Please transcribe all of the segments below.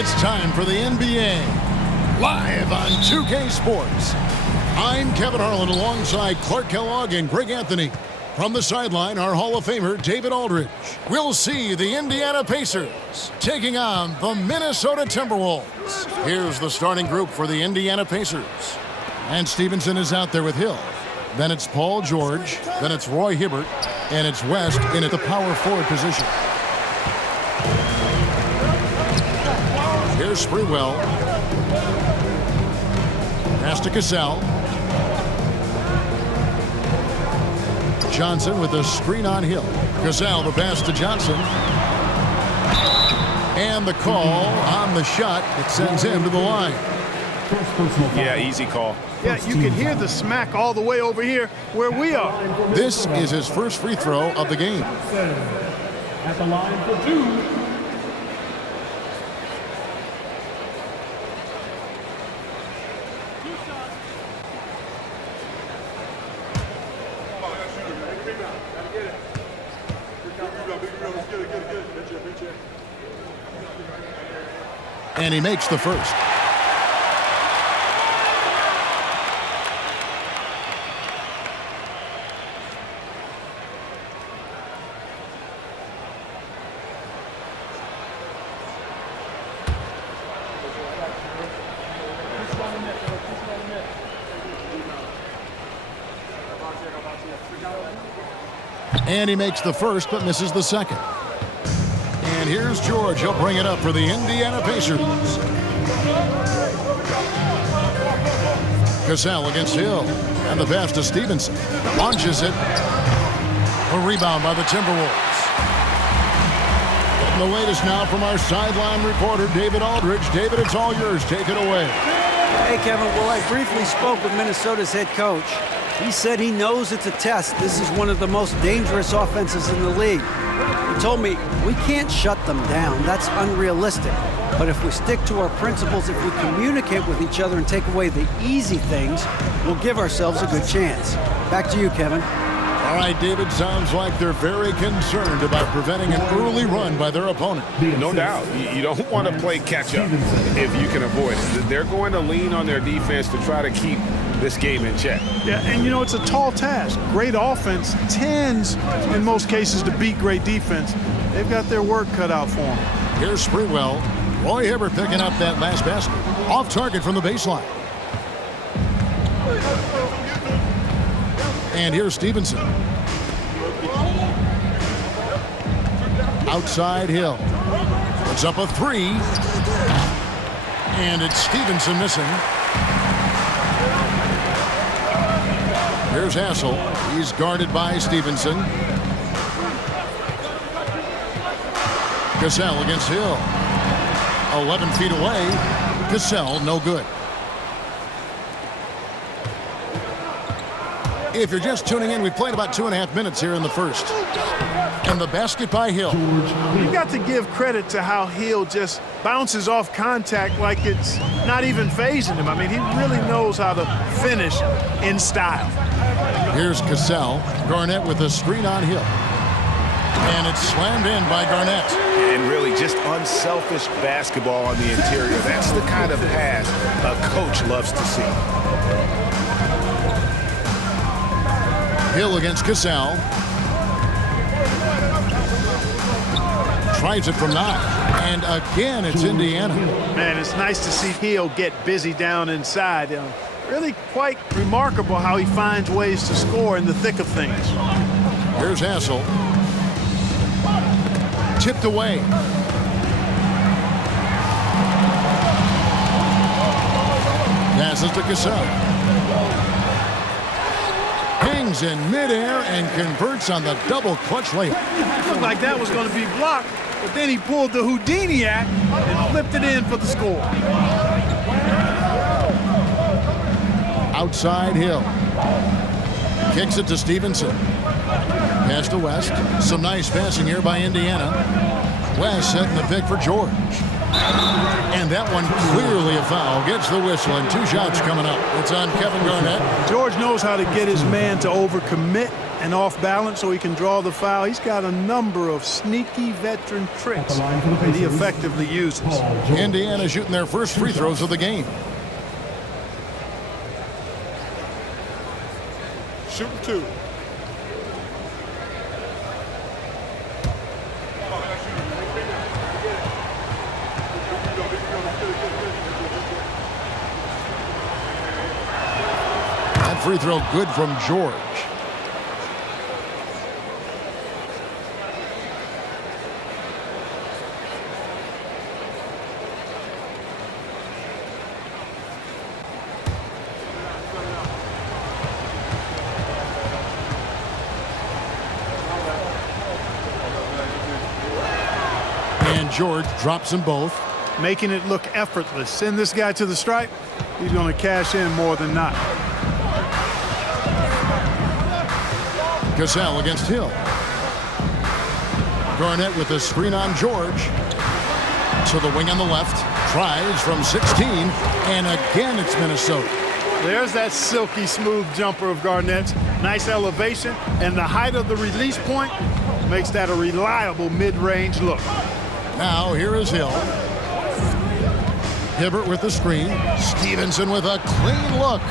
It's time for the NBA, live on 2K Sports. I'm Kevin Harlan alongside Clark Kellogg and Greg Anthony. From the sideline, our Hall of Famer, David Aldridge. We'll see the Indiana Pacers taking on the Minnesota Timberwolves. Here's the starting group for the Indiana Pacers. And Stevenson is out there with Hill. Then it's Paul George. Then it's Roy Hibbert. And it's West in at the power forward position. Here's Sprewell. Pass to Cassell. Johnson with a screen on Hill. Cassell the pass to Johnson. And the call on the shot. It sends him to the line. Yeah, easy call. Yeah, you can hear the smack all the way over here where we are. This is his first free throw of the game. At the line for two. And he makes the first. And he makes the first, but misses the second. And here's George. He'll bring it up for the Indiana Pacers. Cassell against Hill. And the pass to Stevenson. Launches it. A rebound by the Timberwolves. And the latest now from our sideline reporter, David Aldridge. David, it's all yours. Take it away. Hey, Kevin. Well, I briefly spoke with Minnesota's head coach. He said he knows it's a test. This is one of the most dangerous offenses in the league. He told me we can't shut them down. That's unrealistic. But if we stick to our principles, if we communicate with each other and take away the easy things, we'll give ourselves a good chance. Back to you, Kevin. All right, David, sounds like they're very concerned about preventing an early run by their opponent. No doubt. You don't want to play catch-up if you can avoid it. They're going to lean on their defense to try to keep this game in check. Yeah, and you know, it's a tall task. Great offense tends, in most cases, to beat great defense. They've got their work cut out for them. Here's Sprewell. Roy Hibbert picking up that last basket. Off target from the baseline. And here's Stevenson. Outside Hill. Puts up a three. And it's Stevenson missing. Here's Hassel. He's guarded by Stevenson. Cassell against Hill. 11 feet away. Cassell, no good. If you're just tuning in, we've played about 2.5 minutes here in the first. And the basket by Hill. You got to give credit to how Hill just bounces off contact like it's not even phasing him. I mean, he really knows how to finish in style. Here's Cassell. Garnett with a screen on Hill. And it's slammed in by Garnett. And really just unselfish basketball on the interior. That's the kind of pass a coach loves to see. Hill against Cassell. Tries it from 9. And again, it's Indiana. Man, it's nice to see Hill get busy down inside. Really quite remarkable how he finds ways to score in the thick of things. Here's Hassel. Tipped away. Passes to Cassell. Hangs in midair and converts on the double clutch layup. It looked like that was going to be blocked, but then he pulled the Houdini act and flipped it in for the score. Outside Hill. Kicks it to Stevenson. Pass to West. Some nice passing here by Indiana. West setting the pick for George. And that one clearly a foul. Gets the whistle and 2 shots coming up. It's on Kevin Garnett. George knows how to get his man to overcommit and off balance so he can draw the foul. He's got a number of sneaky veteran tricks that he effectively uses. Indiana shooting their first free throws of the game. Shooting 2. That free throw good from George. And George drops them both. Making it look effortless. Send this guy to the stripe. He's going to cash in more than not. Cassell against Hill. Garnett with a screen on George. To the wing on the left. Tries from 16. And again, it's Minnesota. There's that silky smooth jumper of Garnett's. Nice elevation. And the height of the release point makes that a reliable mid-range look. Now here is Hill. Hibbert with the screen. Stevenson with a clean look.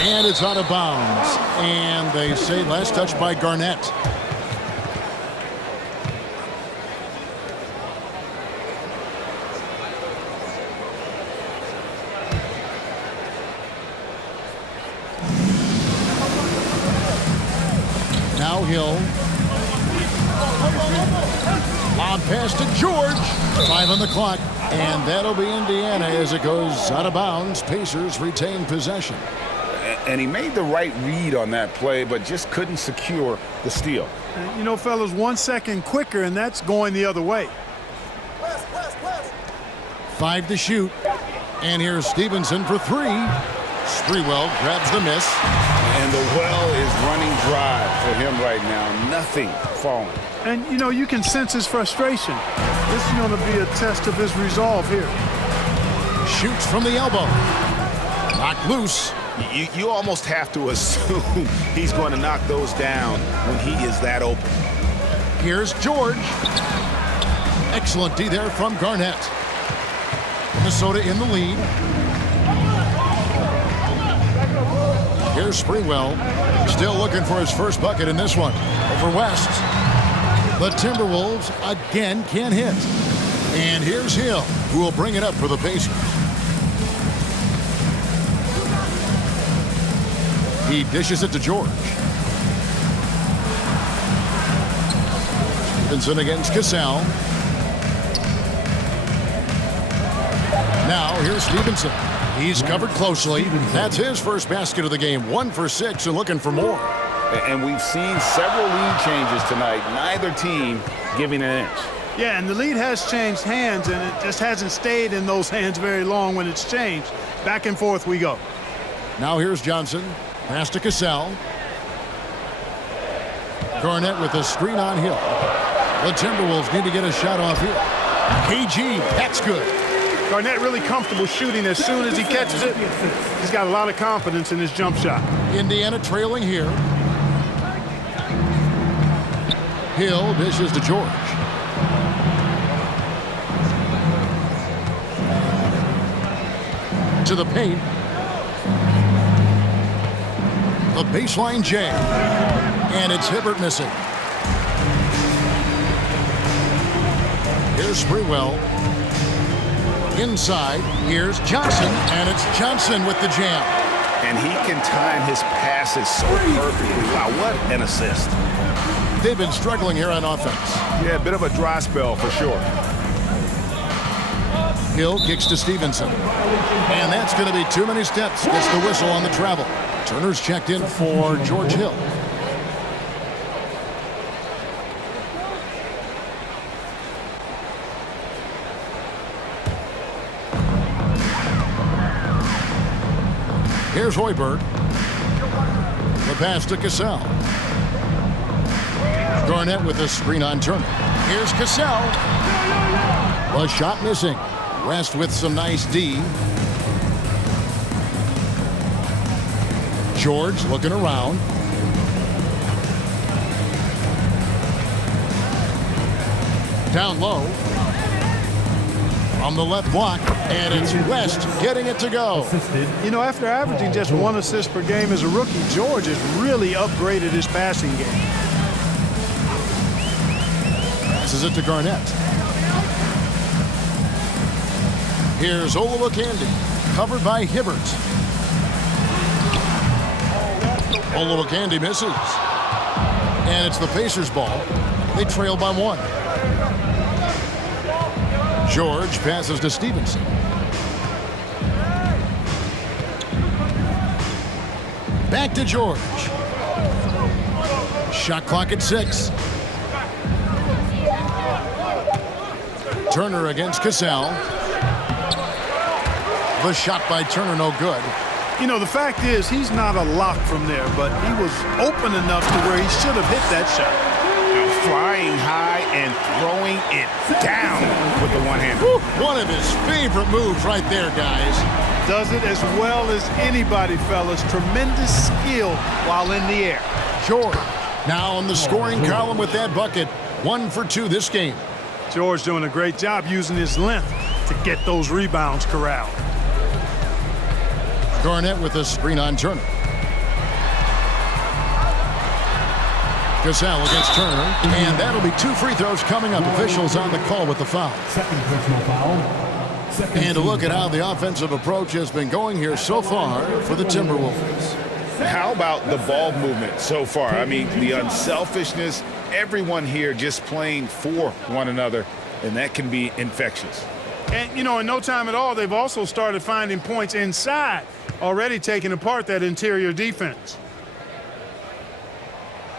And it's out of bounds. And they say last touch by Garnett. Now Hill. Lob pass to George. 5 on the clock. And that'll be Indiana as it goes out of bounds. Pacers retain possession. And he made the right read on that play, but just couldn't secure the steal. You know, fellas, 1 second quicker, and that's going the other way. 5 to shoot. And here's Stevenson for 3. Sprewell grabs the miss. And the well is running dry for him right now. Nothing falling. And, you know, you can sense his frustration. This is going to be a test of his resolve here. Shoots from the elbow. Knocked loose. You almost have to assume he's going to knock those down when he is that open. Here's George. Excellent D there from Garnett. Minnesota in the lead. Here's Sprewell. Still looking for his first bucket in this one. Over West. The Timberwolves again can't hit. And here's Hill, who will bring it up for the Pacers. He dishes it to George. Stevenson against Cassell. Now here's Stevenson. He's covered closely. That's his first basket of the game. 1 for 6 and looking for more. And we've seen several lead changes tonight. Neither team giving an inch. Yeah, and the lead has changed hands, and it just hasn't stayed in those hands very long when it's changed. Back and forth we go. Now here's Johnson. Pass to Cassell. Garnett with a screen on Hill. The Timberwolves need to get a shot off here. KG, that's good. Garnett really comfortable shooting as soon as he catches it. He's got a lot of confidence in his jump shot. Indiana trailing here. Hill dishes to George. To the paint. The baseline J. And it's Hibbert missing. Here's Sprewell. Inside, here's Johnson, and it's Johnson with the jam. And he can time his passes so perfectly. Wow, what an assist. They've been struggling here on offense. Yeah, a bit of a dry spell for sure. Hill kicks to Stevenson. And that's going to be too many steps. Gets the whistle on the travel. Turner's checked in for George Hill. Here's Hoiberg. The pass to Cassell. Garnett with a screen on Turner. Here's Cassell. The shot missing. West with some nice D. George looking around. Down low. From the left block, and it's West getting it to go. You know, after averaging just 1 assist per game as a rookie, George has really upgraded his passing game. Passes it to Garnett. Here's Olowokandi, covered by Hibbert. Olowokandi misses. And it's the Pacers' ball. They trail by 1. George passes to Stevenson. Back to George. Shot clock at 6. Turner against Cassell. The shot by Turner, no good. You know, the fact is, he's not a lock from there, but he was open enough to where he should have hit that shot. Flying high and throwing it down with the one-hander. One of his favorite moves right there, guys. Does it as well as anybody, fellas. Tremendous skill while in the air. George now on the scoring column with that bucket. 1 for 2 this game. George doing a great job using his length to get those rebounds corralled. Garnett with a screen on Turner. Cassell against Turner, and that'll be 2 free throws coming up. Officials on the call with the foul. Second personal foul. And to look at how the offensive approach has been going here so far for the Timberwolves. How about the ball movement so far? I mean, the unselfishness, everyone here just playing for one another, and that can be infectious. And, you know, in no time at all, they've also started finding points inside, already taking apart that interior defense.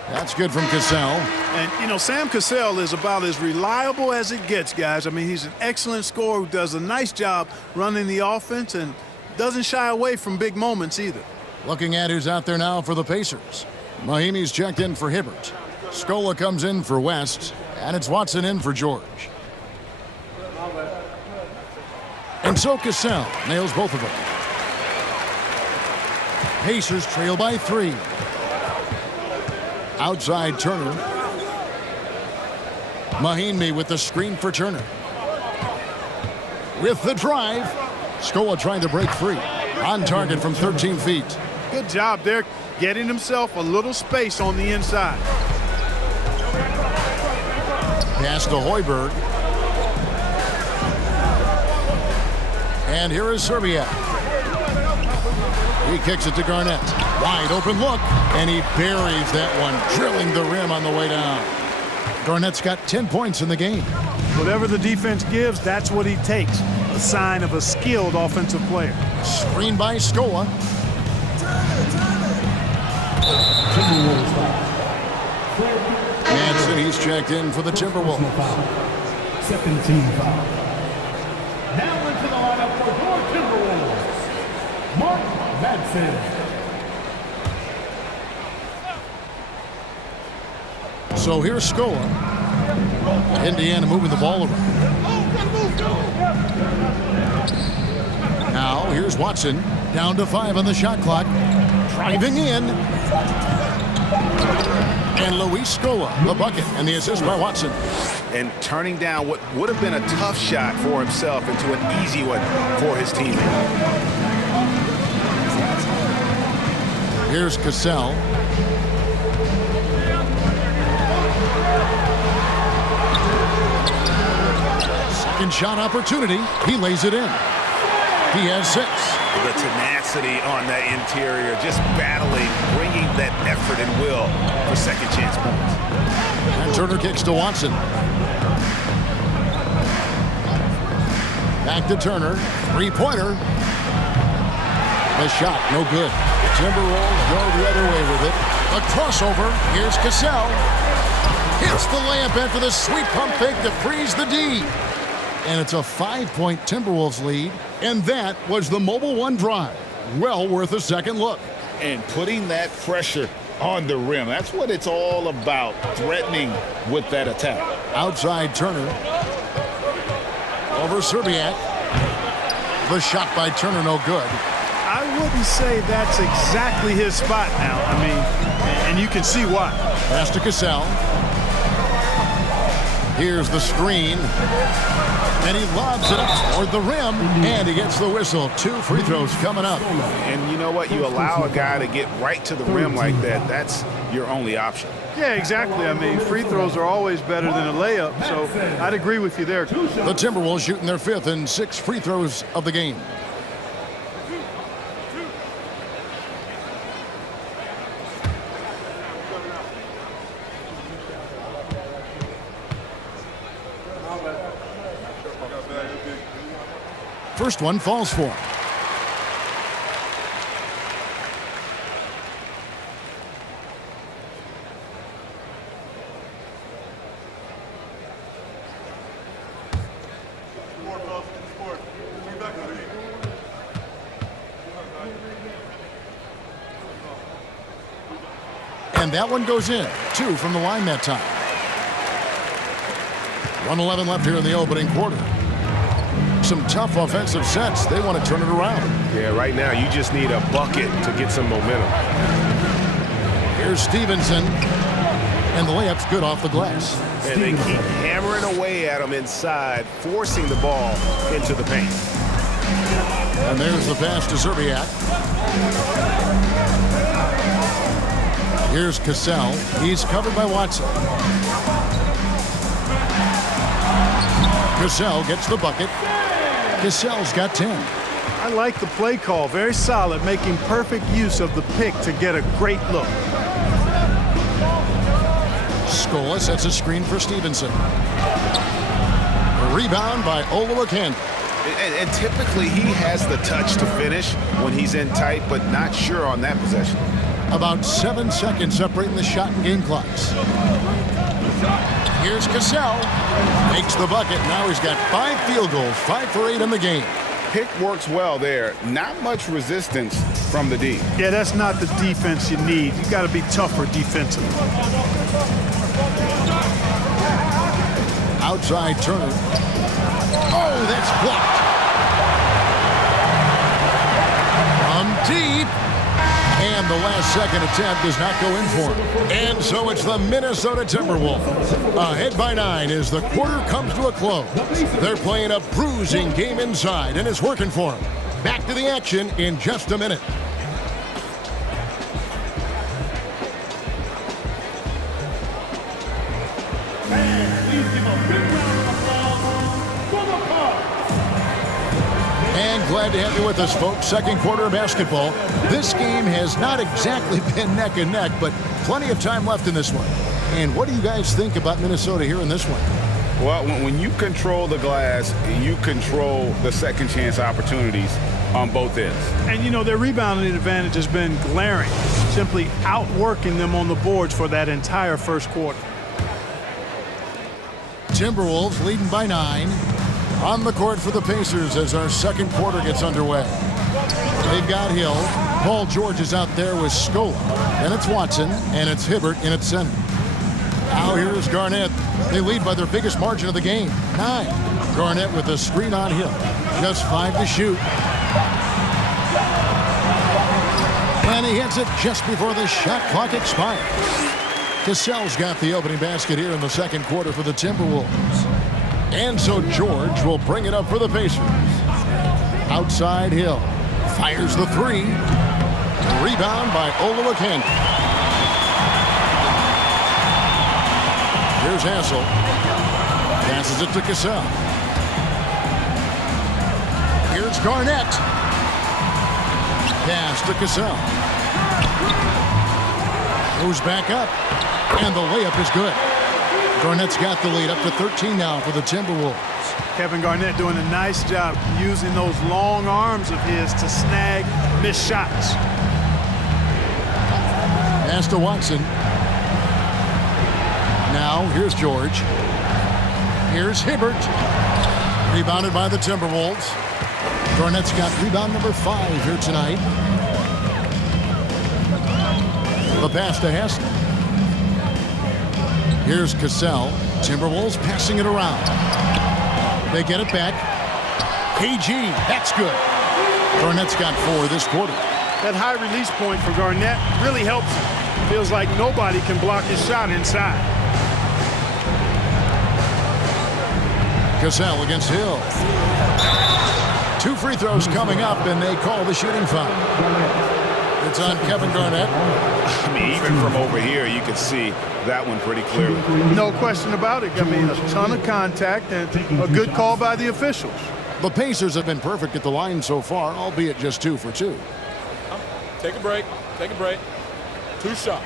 That's good from Cassell. And, you know, Sam Cassell is about as reliable as it gets, guys. I mean, he's an excellent scorer who does a nice job running the offense and doesn't shy away from big moments either. Looking at who's out there now for the Pacers. Mahimi's checked in for Hibbert. Scola comes in for West, and it's Watson in for George. And so Cassell nails both of them. Pacers trail by 3. Outside Turner. Mahimi with the screen for Turner. With the drive. Scola trying to break free. On target from 13 feet. Good job there, getting himself a little space on the inside. Pass to Hoiberg. And here is Serbiak. He kicks it to Garnett. Wide open look, and he buries that one, drilling the rim on the way down. Garnett's got 10 points in the game. Whatever the defense gives, that's what he takes. A sign of a skilled offensive player. Screen by Scola. Timberwolves foul. Manson, he's checked in for the Timberwolves. Second team foul. Now into the lineup for your Timberwolves, Mark Madsen. So here's Scola. Indiana moving the ball around. Now here's Watson. Down to 5 on the shot clock. Driving in. And Luis Scola, the bucket, and the assist by Watson. And turning down what would have been a tough shot for himself into an easy one for his teammate. Here's Cassell. Second shot opportunity. He lays it in. He has 6. The tenacity on that interior, just battling, bringing that effort and will for second chance points. And Turner kicks to Watson. Back to Turner. 3-pointer. The shot, no good. Timberwolves go the other way with it. The crossover. Here's Cassell. Hits the layup after the sweet pump fake to freeze the D. And it's a 5-point Timberwolves lead. And that was the Mobile One drive. Well worth a second look. And putting that pressure on the rim. That's what it's all about, threatening with that attack. Outside Turner. Over Serbiak. The shot by Turner, no good. I wouldn't say that's exactly his spot now. I mean, and you can see why. Pass to Cassell. Here's the screen. And he lobs it up toward the rim. And he gets the whistle. 2 free throws coming up. And you know what? You allow a guy to get right to the rim like that. That's your only option. Yeah, exactly. I mean, free throws are always better than a layup, so I'd agree with you there. The Timberwolves shooting their 5th and 6th free throws of the game. First one falls for him. And that one goes in. 2 from the line that time. 1:11 left here in the opening quarter. Some tough offensive sets. They want to turn it around. Yeah, right now you just need a bucket to get some momentum. Here's Stevenson. And the layup's good off the glass. And they keep hammering away at him inside, forcing the ball into the paint. And there's the pass to Zerbiak. Here's Cassell. He's covered by Watson. Cassell gets the bucket. Cassell's got 10. I like the play call. Very solid, making perfect use of the pick to get a great look. Scola sets a screen for Stevenson. A rebound by Olowokandi. And typically he has the touch to finish when he's in tight, but not sure on that possession. About 7 seconds separating the shot and game clocks. Here's Cassell. Makes the bucket. Now he's got 5 field goals, 5 for 8 in the game. Pick works well there. Not much resistance from the D. Yeah, that's not the defense you need. You got to be tougher defensively. Outside Turner. Oh, that's blocked. From deep. And the last second attempt does not go in for him. And so it's the Minnesota Timberwolves. Ahead by 9 as the quarter comes to a close. They're playing a bruising game inside, and it's working for them. Back to the action in just a minute. And glad to have you with us, folks. Second quarter of basketball. This game has not exactly been neck and neck, but plenty of time left in this one. And what do you guys think about Minnesota here in this one? Well, when you control the glass, you control the second chance opportunities on both ends. And, you know, their rebounding advantage has been glaring, simply outworking them on the boards for that entire first quarter. Timberwolves leading by 9. On the court for the Pacers as our second quarter gets underway. They've got Hill. Paul George is out there with Scola. Then it's Watson, and it's Hibbert in at center. Now here's Garnett. They lead by their biggest margin of the game, 9. Garnett with a screen on Hill. Just 5 to shoot. And he hits it just before the shot clock expires. Cassell's got the opening basket here in the second quarter for the Timberwolves. And so George will bring it up for the Pacers. Outside Hill. Fires the 3. Rebound by Olowokandi. Here's Hassel. Passes it to Cassell. Here's Garnett. Pass to Cassell. Goes back up. And the layup is good. Garnett's got the lead up to 13 now for the Timberwolves. Kevin Garnett doing a nice job using those long arms of his to snag missed shots. Pass to Watson. Now here's George. Here's Hibbert. Rebounded by the Timberwolves. Garnett's got rebound number 5 here tonight. The pass to Hassel. Here's Cassell. Timberwolves passing it around. They get it back. KG, that's good. Garnett's got 4 this quarter. That high release point for Garnett really helps him. Feels like nobody can block his shot inside. Cassell against Hill. 2 free throws coming up, and they call the shooting foul. It's on Kevin Garnett. I mean, even from over here, you can see that one pretty clearly. No question about it. I mean, a ton of contact and a good call by the officials. The Pacers have been perfect at the line so far, albeit just 2 for 2. Take a break. Take a break. 2 shots.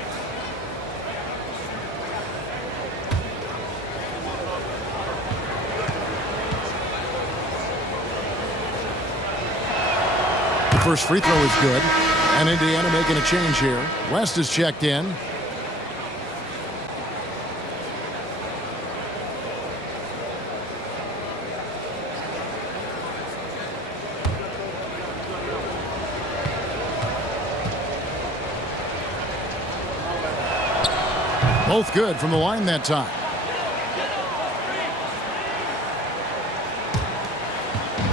The first free throw is good. And Indiana making a change here. West is checked in. Both good from the line that time.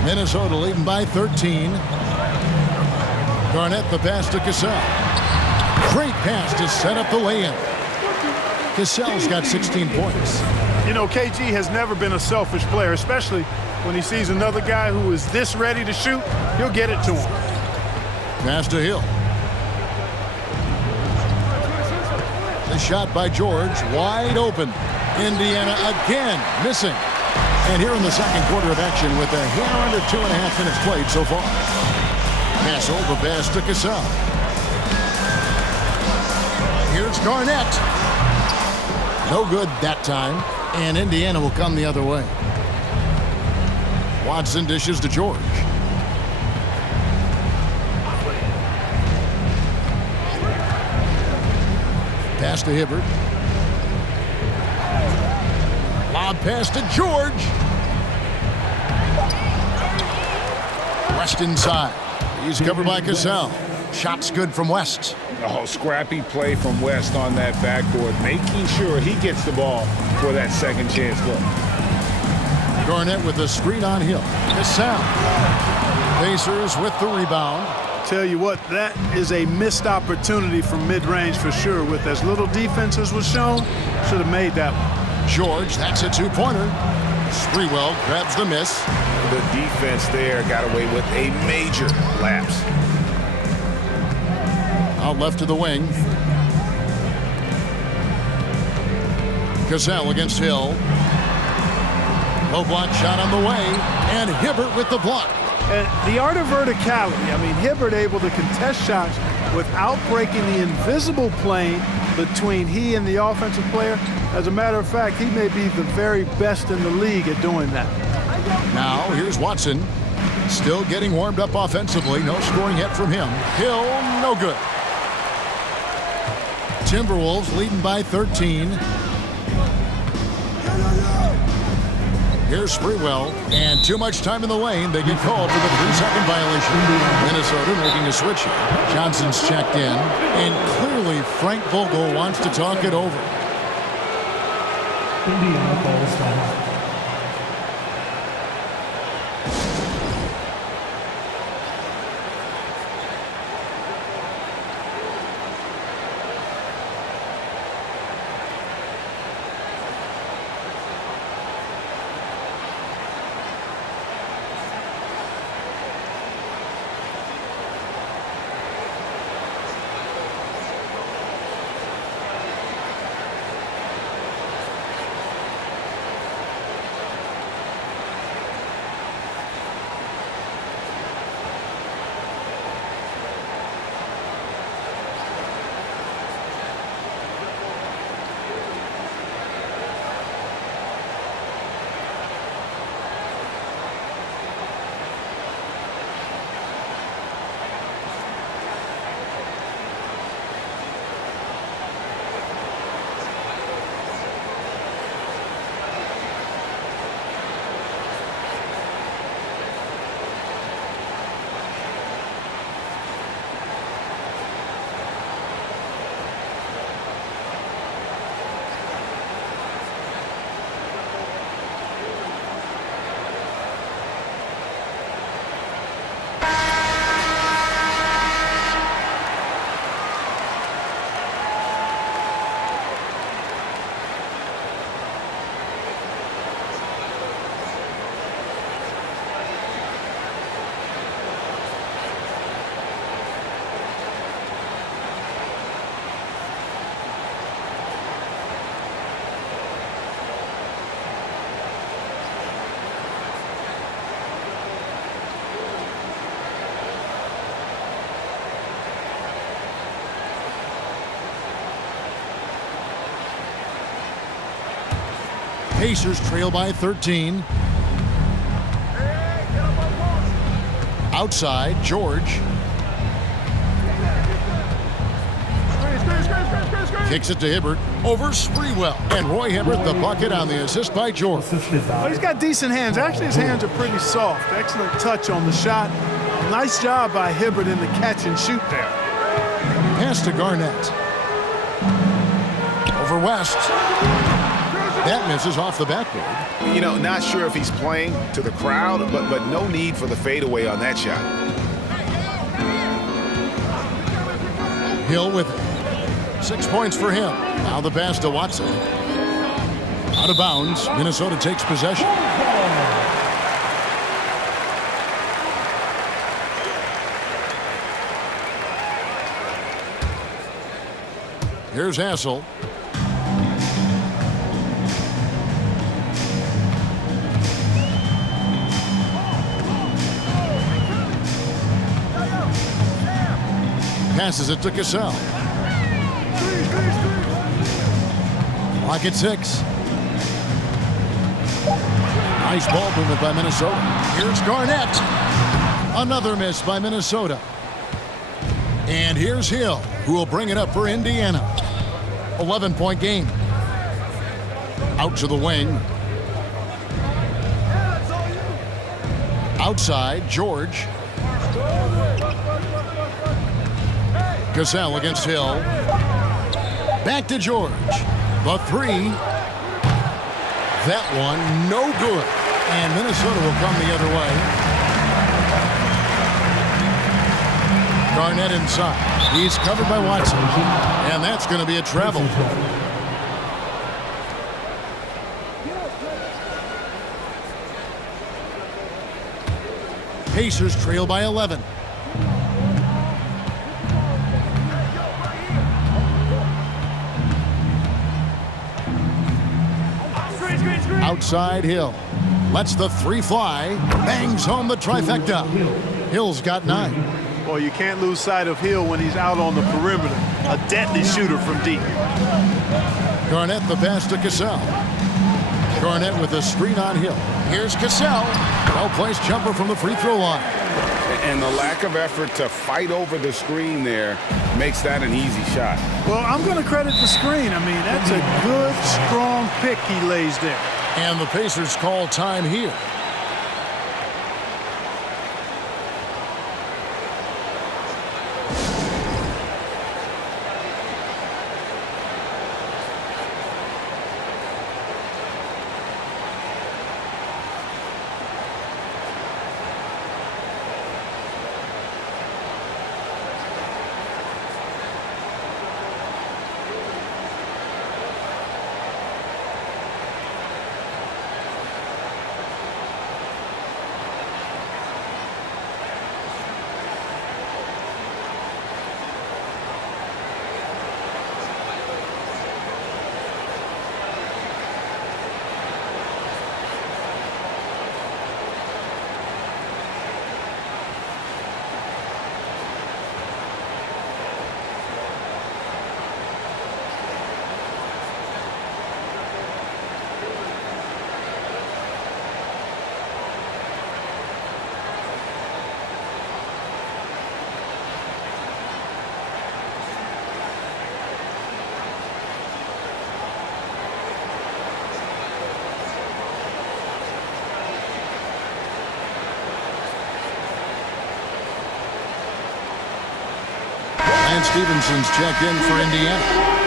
Minnesota leading by 13. Garnett the pass to Cassell. Great pass to set up the lay-in. Cassell's got 16 points. You know, KG has never been a selfish player, especially when he sees another guy who is this ready to shoot. He'll get it to him. Pass to Hill. The shot by George, wide open. Indiana again missing. And here in the second quarter of action with a hair under 2.5 minutes played so far. Castle, the pass to Cassell. Here's Garnett. No good that time. And Indiana will come the other way. Watson dishes to George. Pass to Hibbert. Lob pass to George. West inside. He's covered by Cassell. Shot's good from West. Oh, scrappy play from West on that backboard, making sure he gets the ball for that second chance look. Garnett with the screen on Hill. Cassell. Pacers with the rebound. Tell you what, that is a missed opportunity from mid-range for sure. With as little defense as was shown, should have made that one. George, that's a 2-pointer. Sprewell grabs the miss. The defense there got away with a major lapse. Out left to the wing. Cassell against Hill. Low block shot on the way. And Hibbert with the block. And the art of verticality. I mean, Hibbert able to contest shots without breaking the invisible plane between he and the offensive player. As a matter of fact, he may be the very best in the league at doing that. Now, here's Watson. Still getting warmed up offensively. No scoring yet from him. Hill, no good. Timberwolves leading by 13. Here's Sprewell. And too much time in the lane. They get called for the 3-second violation. Minnesota making a switch here. Johnson's checked in. And clearly Frank Vogel wants to talk it over. Indiana calls time. Pacers trail by 13. Outside, George. Kicks it to Hibbert over Sprewell. And Roy Hibbert the bucket on the assist by George. Well, he's got decent hands. Actually, his hands are pretty soft. Excellent touch on the shot. Nice job by Hibbert in the catch and shoot there. Pass to Garnett. Over West. That misses off the backboard. You know, not sure if he's playing to the crowd, but no need for the fadeaway on that shot. Hill with it. 6 points for him. Now the pass to Watson. Out of bounds. Minnesota takes possession. Here's Hassel. Passes it to Cassell. Clock at 6. Nice ball movement by Minnesota. Here's Garnett. Another miss by Minnesota. And here's Hill, who will bring it up for Indiana. 11-point game. Out to the wing. Outside, George. Cassell against Hill. Back to George. The three. That one, no good. And Minnesota will come the other way. Garnett inside. He's covered by Watson. And that's going to be a travel. Pacers trail by 11. Outside Hill. Lets the three fly. Bangs home the trifecta. Hill's got 9. Well, you can't lose sight of Hill when he's out on the perimeter. A deadly shooter from deep. Garnett the pass to Cassell. Garnett with a screen on Hill. Here's Cassell. Well-placed jumper from the free throw line. And the lack of effort to fight over the screen there makes that an easy shot. Well, I'm going to credit the screen. I mean, that's a good, strong pick he lays there. And the Pacers call time here. And Stevenson's checked in for Indiana.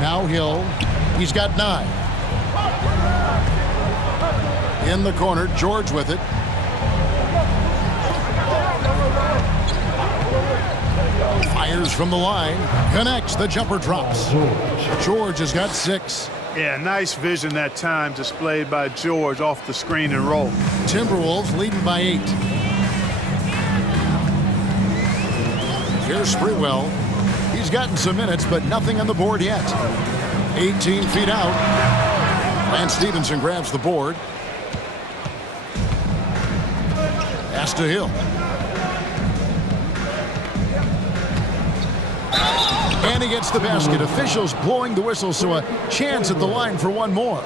Now Hill, he's got 9. In the corner, George with it. Fires from the line, connects, the jumper drops. George has got 6. Yeah, nice vision that time displayed by George off the screen and roll. Timberwolves leading by 8. Here's Sprewell. He's gotten some minutes, but nothing on the board yet. 18 feet out. Lance Stevenson grabs the board. Pass to Hill. And he gets the basket. Officials blowing the whistle, so a chance at the line for one more.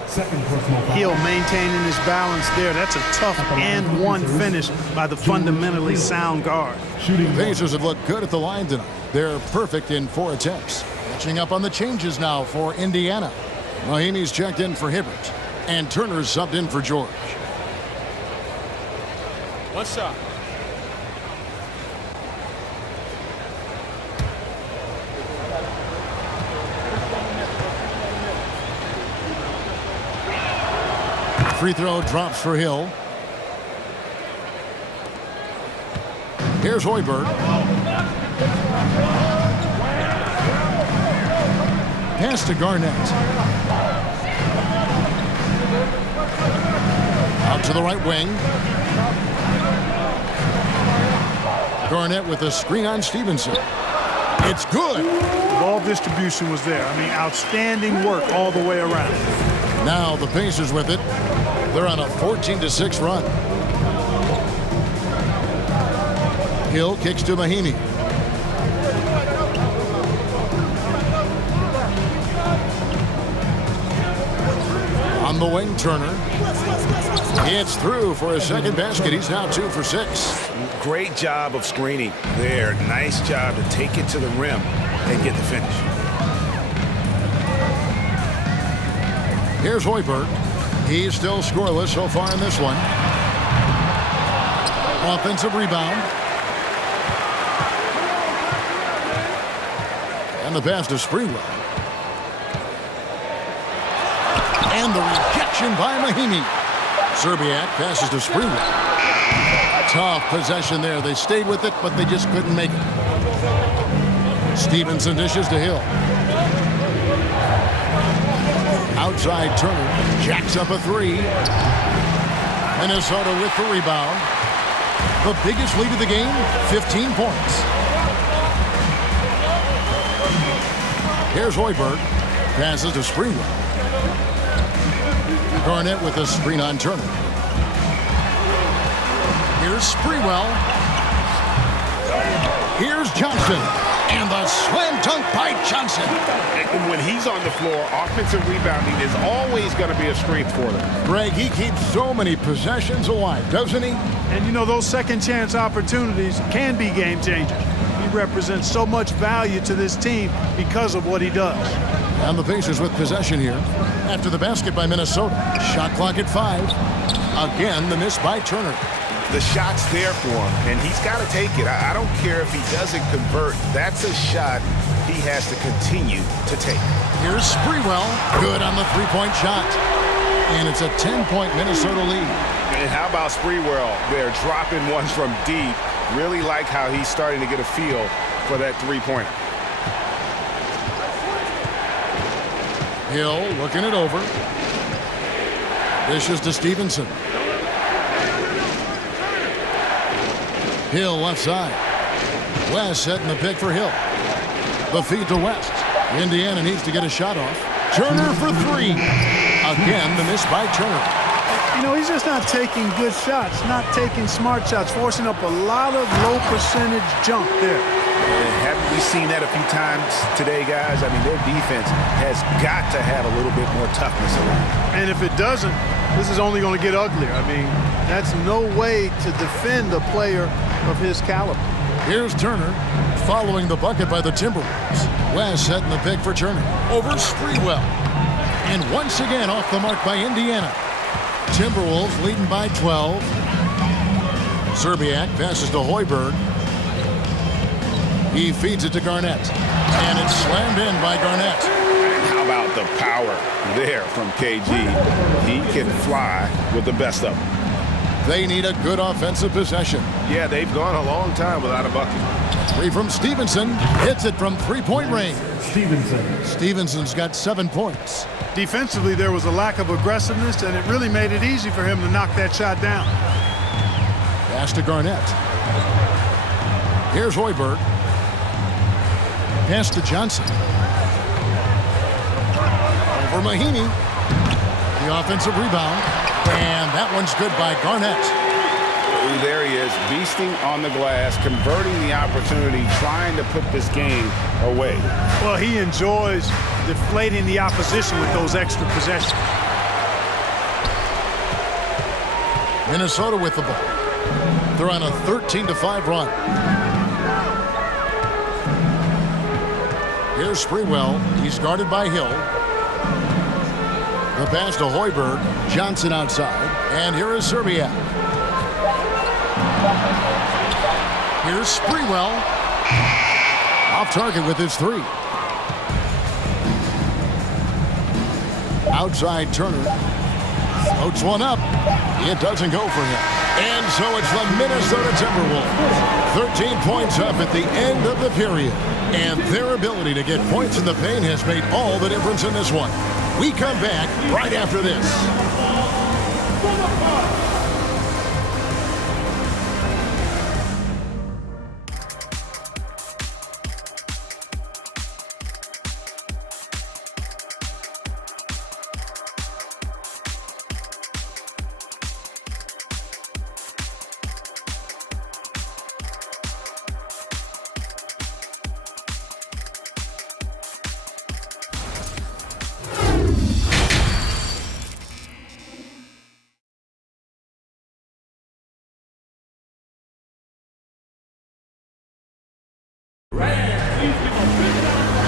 Hill maintaining his balance there. That's a tough and one finish by the fundamentally sound guard. The Pacers have looked good at the line tonight. They're perfect in 4 attempts. Catching up on the changes now for Indiana. Mahimi's checked in for Hibbert, and Turner's subbed in for George. One shot. Free throw drops for Hill. Here's Hoiberg. Pass to Garnett. Out to the right wing. Garnett with a screen on Stevenson. It's good. Ball distribution was there. I mean, outstanding work all the way around. Now the Pacers with it. They're on a 14-6 run. Hill kicks to Mahimi. On the wing, Turner. It's through for a second basket. He's now 2 for 6. Great job of screening there. Nice job to take it to the rim and get the finish. Here's Hoiberg. He's still scoreless so far in this one. Offensive rebound. And the pass to Sprewell. And the rejection by Mahimi. Serbiak passes to Sprewell. Tough possession there. They stayed with it, but they just couldn't make it. Stevenson dishes to Hill. Outside Turner jacks up a 3. Minnesota with the rebound. The biggest lead of the game, 15 points. Here's Hoiberg. Passes to Sprewell. Garnett with a screen on Turner. Here's Sprewell. Here's Johnson. And the slam dunk by Johnson. And when he's on the floor, offensive rebounding is always going to be a strength for them. Greg, he keeps so many possessions alive, doesn't he? And you know, those second chance opportunities can be game changers. He represents so much value to this team because of what he does. And the Pacers with possession here after the basket by Minnesota. Shot clock at 5. Again, the miss by Turner. The shot's there for him, and he's got to take it. I don't care if he doesn't convert. That's a shot he has to continue to take. Here's Sprewell. Good on the three-point shot. And it's a 10-point Minnesota lead. And how about Sprewell? They're dropping ones from deep. Really like how he's starting to get a feel for that three-pointer. Hill looking it over. Dishes to Stevenson. Hill left side. West setting the pick for Hill. The feed to West. Indiana needs to get a shot off. Turner for 3. Again, the miss by Turner. You know, he's just not taking good shots, not taking smart shots, forcing up a lot of low percentage jump there. And haven't we seen that a few times today, guys? I mean, their defense has got to have a little bit more toughness around. And if it doesn't, this is only going to get uglier. I mean, that's no way to defend a player of his caliber. Here's Turner following the bucket by the Timberwolves. West setting the pick for Turner. Over Sprewell. And once again off the mark by Indiana. Timberwolves leading by 12. Serbiak passes to Hoiberg. He feeds it to Garnett. And it's slammed in by Garnett. How about the power there from KG? He can fly with the best of them. They need a good offensive possession. Yeah, they've gone a long time without a bucket. Three from Stevenson. Hits it from three-point range. Stevenson. Stevenson's got 7 points. Defensively, there was a lack of aggressiveness, and it really made it easy for him to knock that shot down. Pass to Garnett. Here's Hoiberg. Pass to Johnson. Over Mahinmi. The offensive rebound. And that one's good by Garnett. There he is, beasting on the glass, converting the opportunity, trying to put this game away. Well, he enjoys deflating the opposition with those extra possessions. Minnesota with the ball. They're on a 13-5 run. Here's Sprewell. He's guarded by Hill. The pass to Hoiberg. Johnson outside. And here is Serbiak. Here's Sprewell. Off target with his 3. Outside Turner. Floats one up. It doesn't go for him. And so it's the Minnesota Timberwolves. 13 points up at the end of the period. And their ability to get points in the paint has made all the difference in this one. We come back right after this.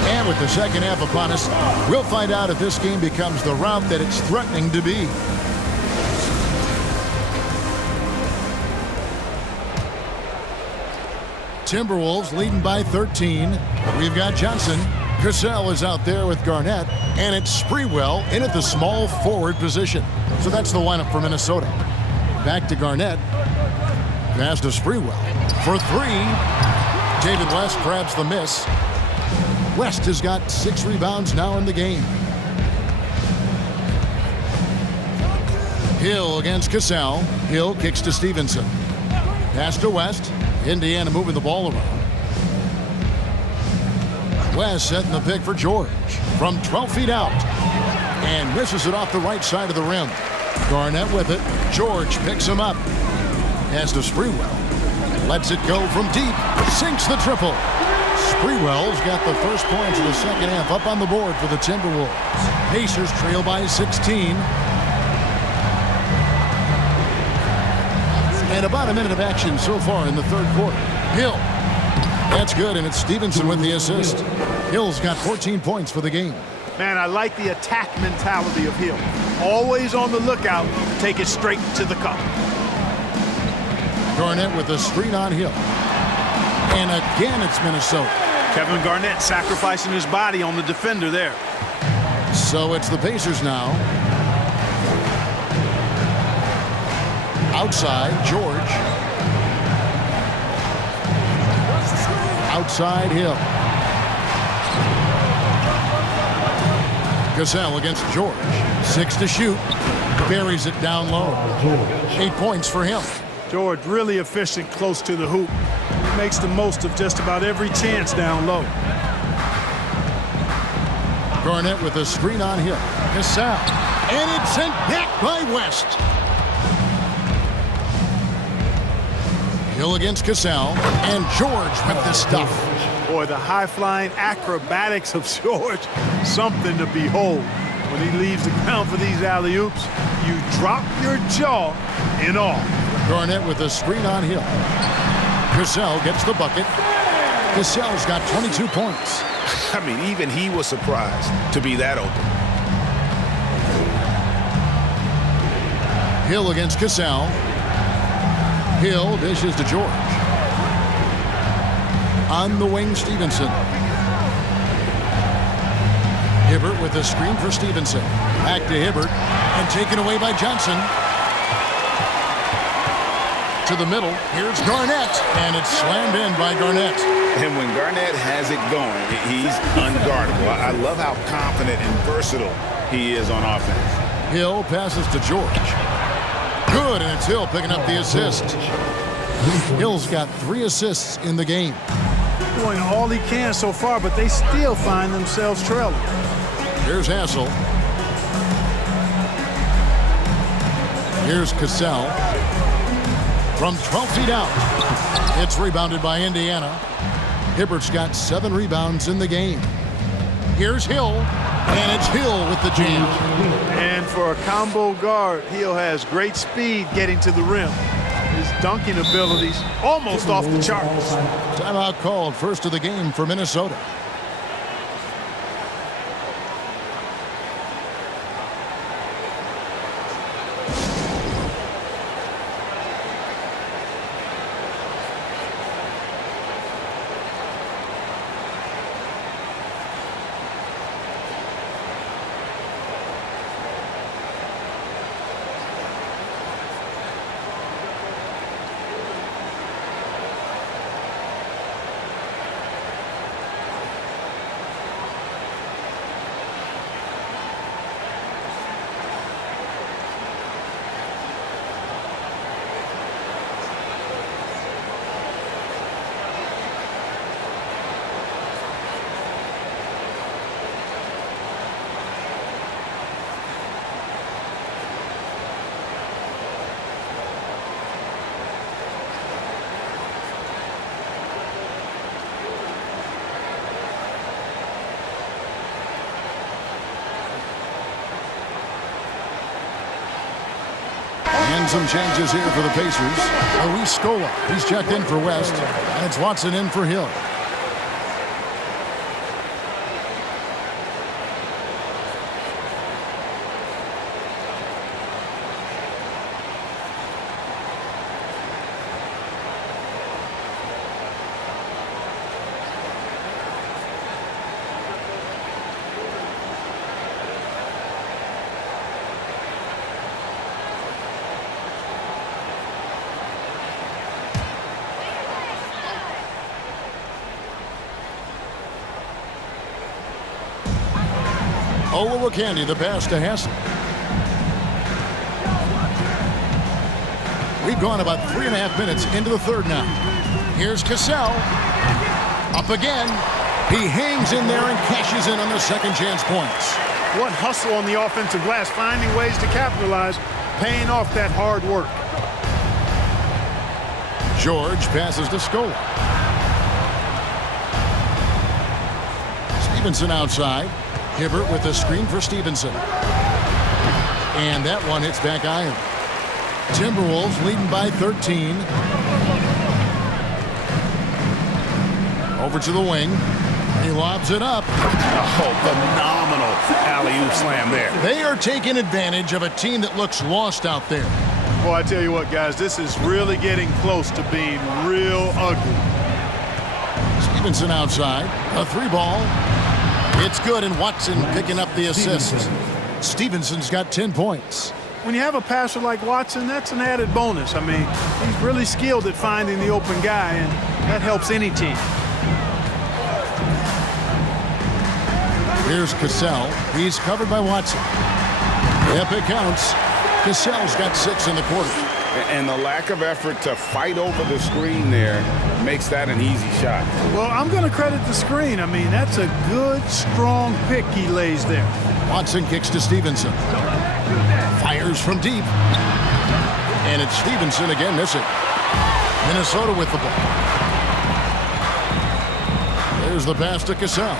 And with the second half upon us, we'll find out if this game becomes the rout that it's threatening to be. Timberwolves leading by 13. We've got Johnson. Cassell is out there with Garnett. And it's Sprewell in at the small forward position. So that's the lineup for Minnesota. Back to Garnett. Pass to Sprewell for 3. David West grabs the miss. West has got 6 rebounds now in the game. Hill against Cassell. Hill kicks to Stevenson. Pass to West. Indiana moving the ball around. West setting the pick for George from 12 feet out. And misses it off the right side of the rim. Garnett with it. George picks him up. Pass to Sprewell. Lets it go from deep. Sinks the triple. Sprewell's got the first points of the second half up on the board for the Timberwolves. Pacers trail by 16. And about a minute of action so far in the third quarter. Hill. That's good, and it's Stevenson with the assist. Hill's got 14 points for the game. Man, I like the attack mentality of Hill. Always on the lookout, take it straight to the cup. Garnett with a screen on Hill. And again, it's Minnesota. Kevin Garnett sacrificing his body on the defender there. So it's the Pacers now. Outside, George. Outside, Hill. Cassell against George. 6 to shoot. Buries it down low. 8 points for him. George really efficient close to the hoop. He makes the most of just about every chance down low. Garnett with a screen on Hill. Cassell. And it's sent back by West. Hill against Cassell. And George with the stuff. Boy, the high-flying acrobatics of George. Something to behold. When he leaves the ground for these alley-oops, you drop your jaw in awe. Garnett with a screen on Hill. Cassell gets the bucket. Cassell's got 22 points. I mean, even he was surprised to be that open. Hill against Cassell. Hill dishes to George. On the wing, Stevenson. Hibbert with a screen for Stevenson. Back to Hibbert. And taken away by Johnson. To the middle. Here's Garnett, and it's slammed in by Garnett. And when Garnett has it going, he's unguardable. I love how confident and versatile he is on offense. Hill passes to George. Good, and it's Hill picking up the assist. Hill's got 3 assists in the game. Doing all he can so far, but they still find themselves trailing. Here's Hassel. Here's Cassell. From 12 feet out. It's rebounded by Indiana. Hibbert's got 7 rebounds in the game. Here's Hill, and it's Hill with the jam. And for a combo guard, Hill has great speed getting to the rim. His dunking abilities almost off the charts. Timeout called, first of the game for Minnesota. And some changes here for the Pacers. Luis Scola, he's checked in for West, and it's Watson in for Hill. Olowokandi, the pass to Hassel. We've gone about 3.5 minutes into the third now. Here's Cassell. Up again. He hangs in there and cashes in on the second chance points. What hustle on the offensive glass, finding ways to capitalize, paying off that hard work. George passes to Scola. Stevenson outside. Hibbert with a screen for Stevenson. And that one hits back iron. Timberwolves leading by 13. Over to the wing. He lobs it up. Oh, phenomenal alley-oop slam there. They are taking advantage of a team that looks lost out there. Well, I tell you what, guys, this is really getting close to being real ugly. Stevenson outside. A 3-ball. It's good, and Watson picking up the assist. Stevenson's got 10 points. When you have a passer like Watson, that's an added bonus. I mean, he's really skilled at finding the open guy, and that helps any team. Here's Cassell. He's covered by Watson. Yep, it counts. Cassell's got 6 in the quarter. And the lack of effort to fight over the screen there makes that an easy shot. Well, I'm going to credit the screen. I mean, that's a good, strong pick he lays there. Watson kicks to Stevenson. Fires from deep. And it's Stevenson again missing. Minnesota with the ball. There's the pass to Cassell.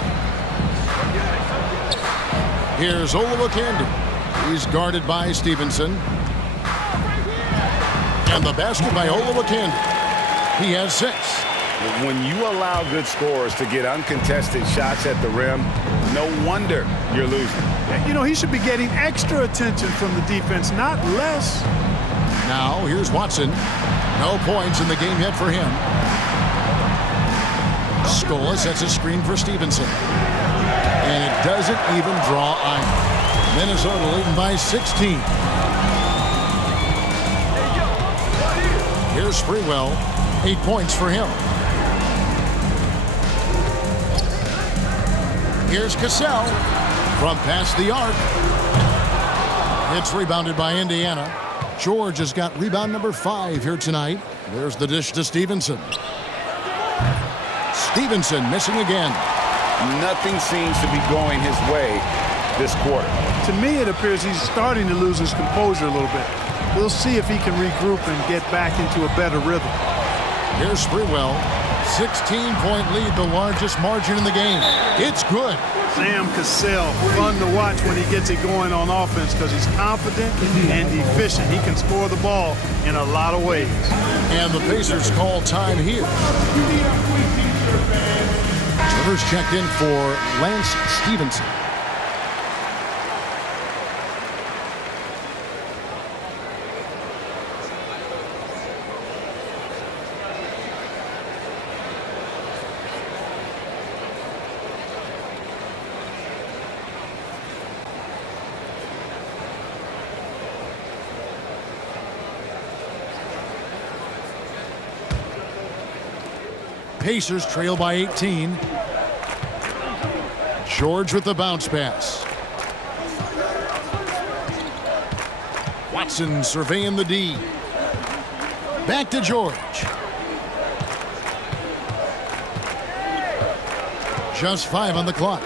Here's Olowokandi. He's guarded by Stevenson. And the basket by Olowokandi. He has 6. When you allow good scorers to get uncontested shots at the rim, no wonder you're losing. You know, he should be getting extra attention from the defense, not less. Now, here's Watson. No points in the game yet for him. Scola sets a screen for Stevenson. And it doesn't even draw iron. Minnesota leading by 16. Here's Sprewell. 8 points for him. Here's Cassell from past the arc. It's rebounded by Indiana. George has got rebound number 5 here tonight. There's the dish to Stevenson. Stevenson missing again. Nothing seems to be going his way this quarter. To me, it appears he's starting to lose his composure a little bit. We'll see if he can regroup and get back into a better rhythm. Here's Sprewell. 16-point lead, the largest margin in the game. It's good. Sam Cassell, fun to watch when he gets it going on offense because he's confident and efficient. He can score the ball in a lot of ways. And the Pacers call time here. Turner's checked in for Lance Stevenson. Pacers trail by 18. George with the bounce pass. Watson surveying the D. Back to George. Just 5 on the clock.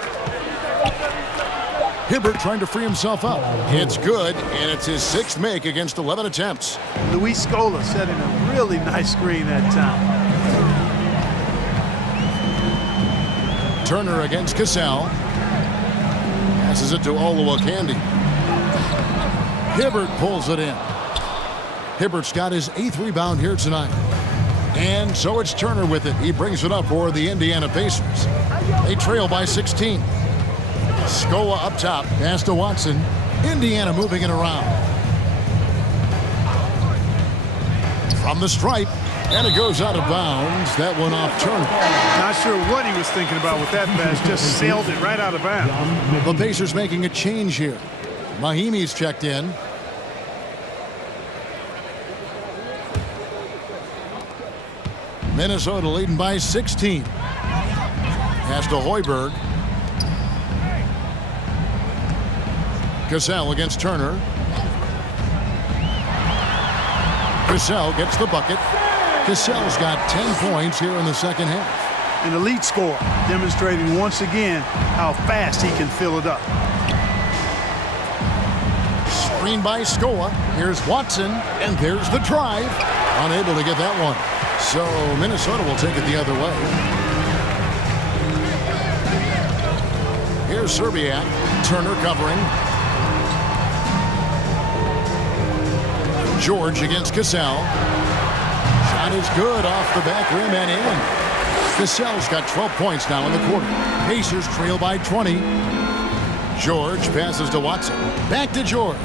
Hibbert trying to free himself up. It's good, and it's his 6th make against 11 attempts. Luis Scola setting a really nice screen that time. Turner against Cassell. Passes it to Oluwakandi. Hibbert pulls it in. Hibbert's got his 8th rebound here tonight. And so it's Turner with it. He brings it up for the Indiana Pacers. They trail by 16. Scola up top. Pass to Watson. Indiana moving it around. From the stripe. And it goes out of bounds. That one off Turner. Not sure what he was thinking about with that pass. Just sailed it right out of bounds. The Pacers making a change here. Mahimi's checked in. Minnesota leading by 16. Pass to Hoiberg. Cassell against Turner. Cassell gets the bucket. Cassell's got 10 points here in the second half. An elite scorer, demonstrating once again how fast he can fill it up. Screen by Scola. Here's Watson, and there's the drive. Unable to get that one. So Minnesota will take it the other way. Here's Serbiak. Turner covering. George against Cassell. Shot is good off the back rim and in. Cassell's got 12 points now in the quarter. Pacers trail by 20. George passes to Watson. Back to George.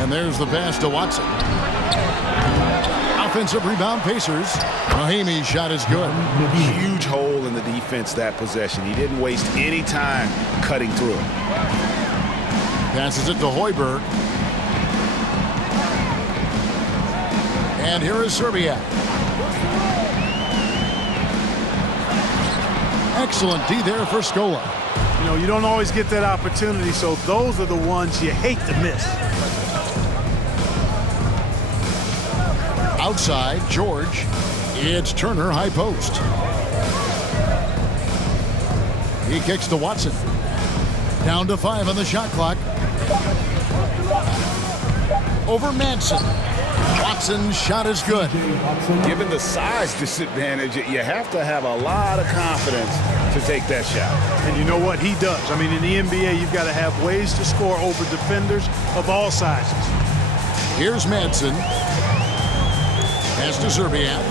And there's the pass to Watson. Offensive rebound Pacers. Mahimi's shot is good. Huge hole in the defense that possession. He didn't waste any time cutting through. Passes it to Hoiberg. And here is Serbiak. Excellent D there for Scola. You know, you don't always get that opportunity, so those are the ones you hate to miss. Outside, George. It's Turner, high post. He kicks to Watson. Down to 5 on the shot clock. Over Manson. Watson's shot is good. Given the size disadvantage, you have to have a lot of confidence to take that shot. And you know what? He does. I mean, in the NBA, you've got to have ways to score over defenders of all sizes. Here's Manson. Pass to Serbiak.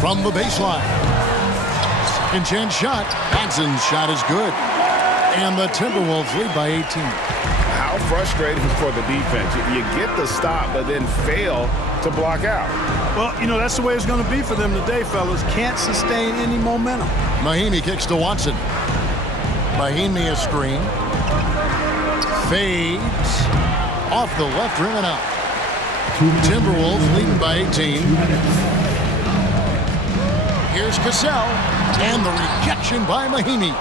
From the baseline. Second chance shot. Watson's shot is good. And the Timberwolves lead by 18. How frustrating for the defense. You get the stop, but then fail to block out. Well, you know, that's the way it's going to be for them today, fellas. Can't sustain any momentum. Mahimi kicks to Watson. Mahimi a screen. Fades. Off the left rim and out. Timberwolves leading by 18. Here's Cassell. And the rejection by Mahimi.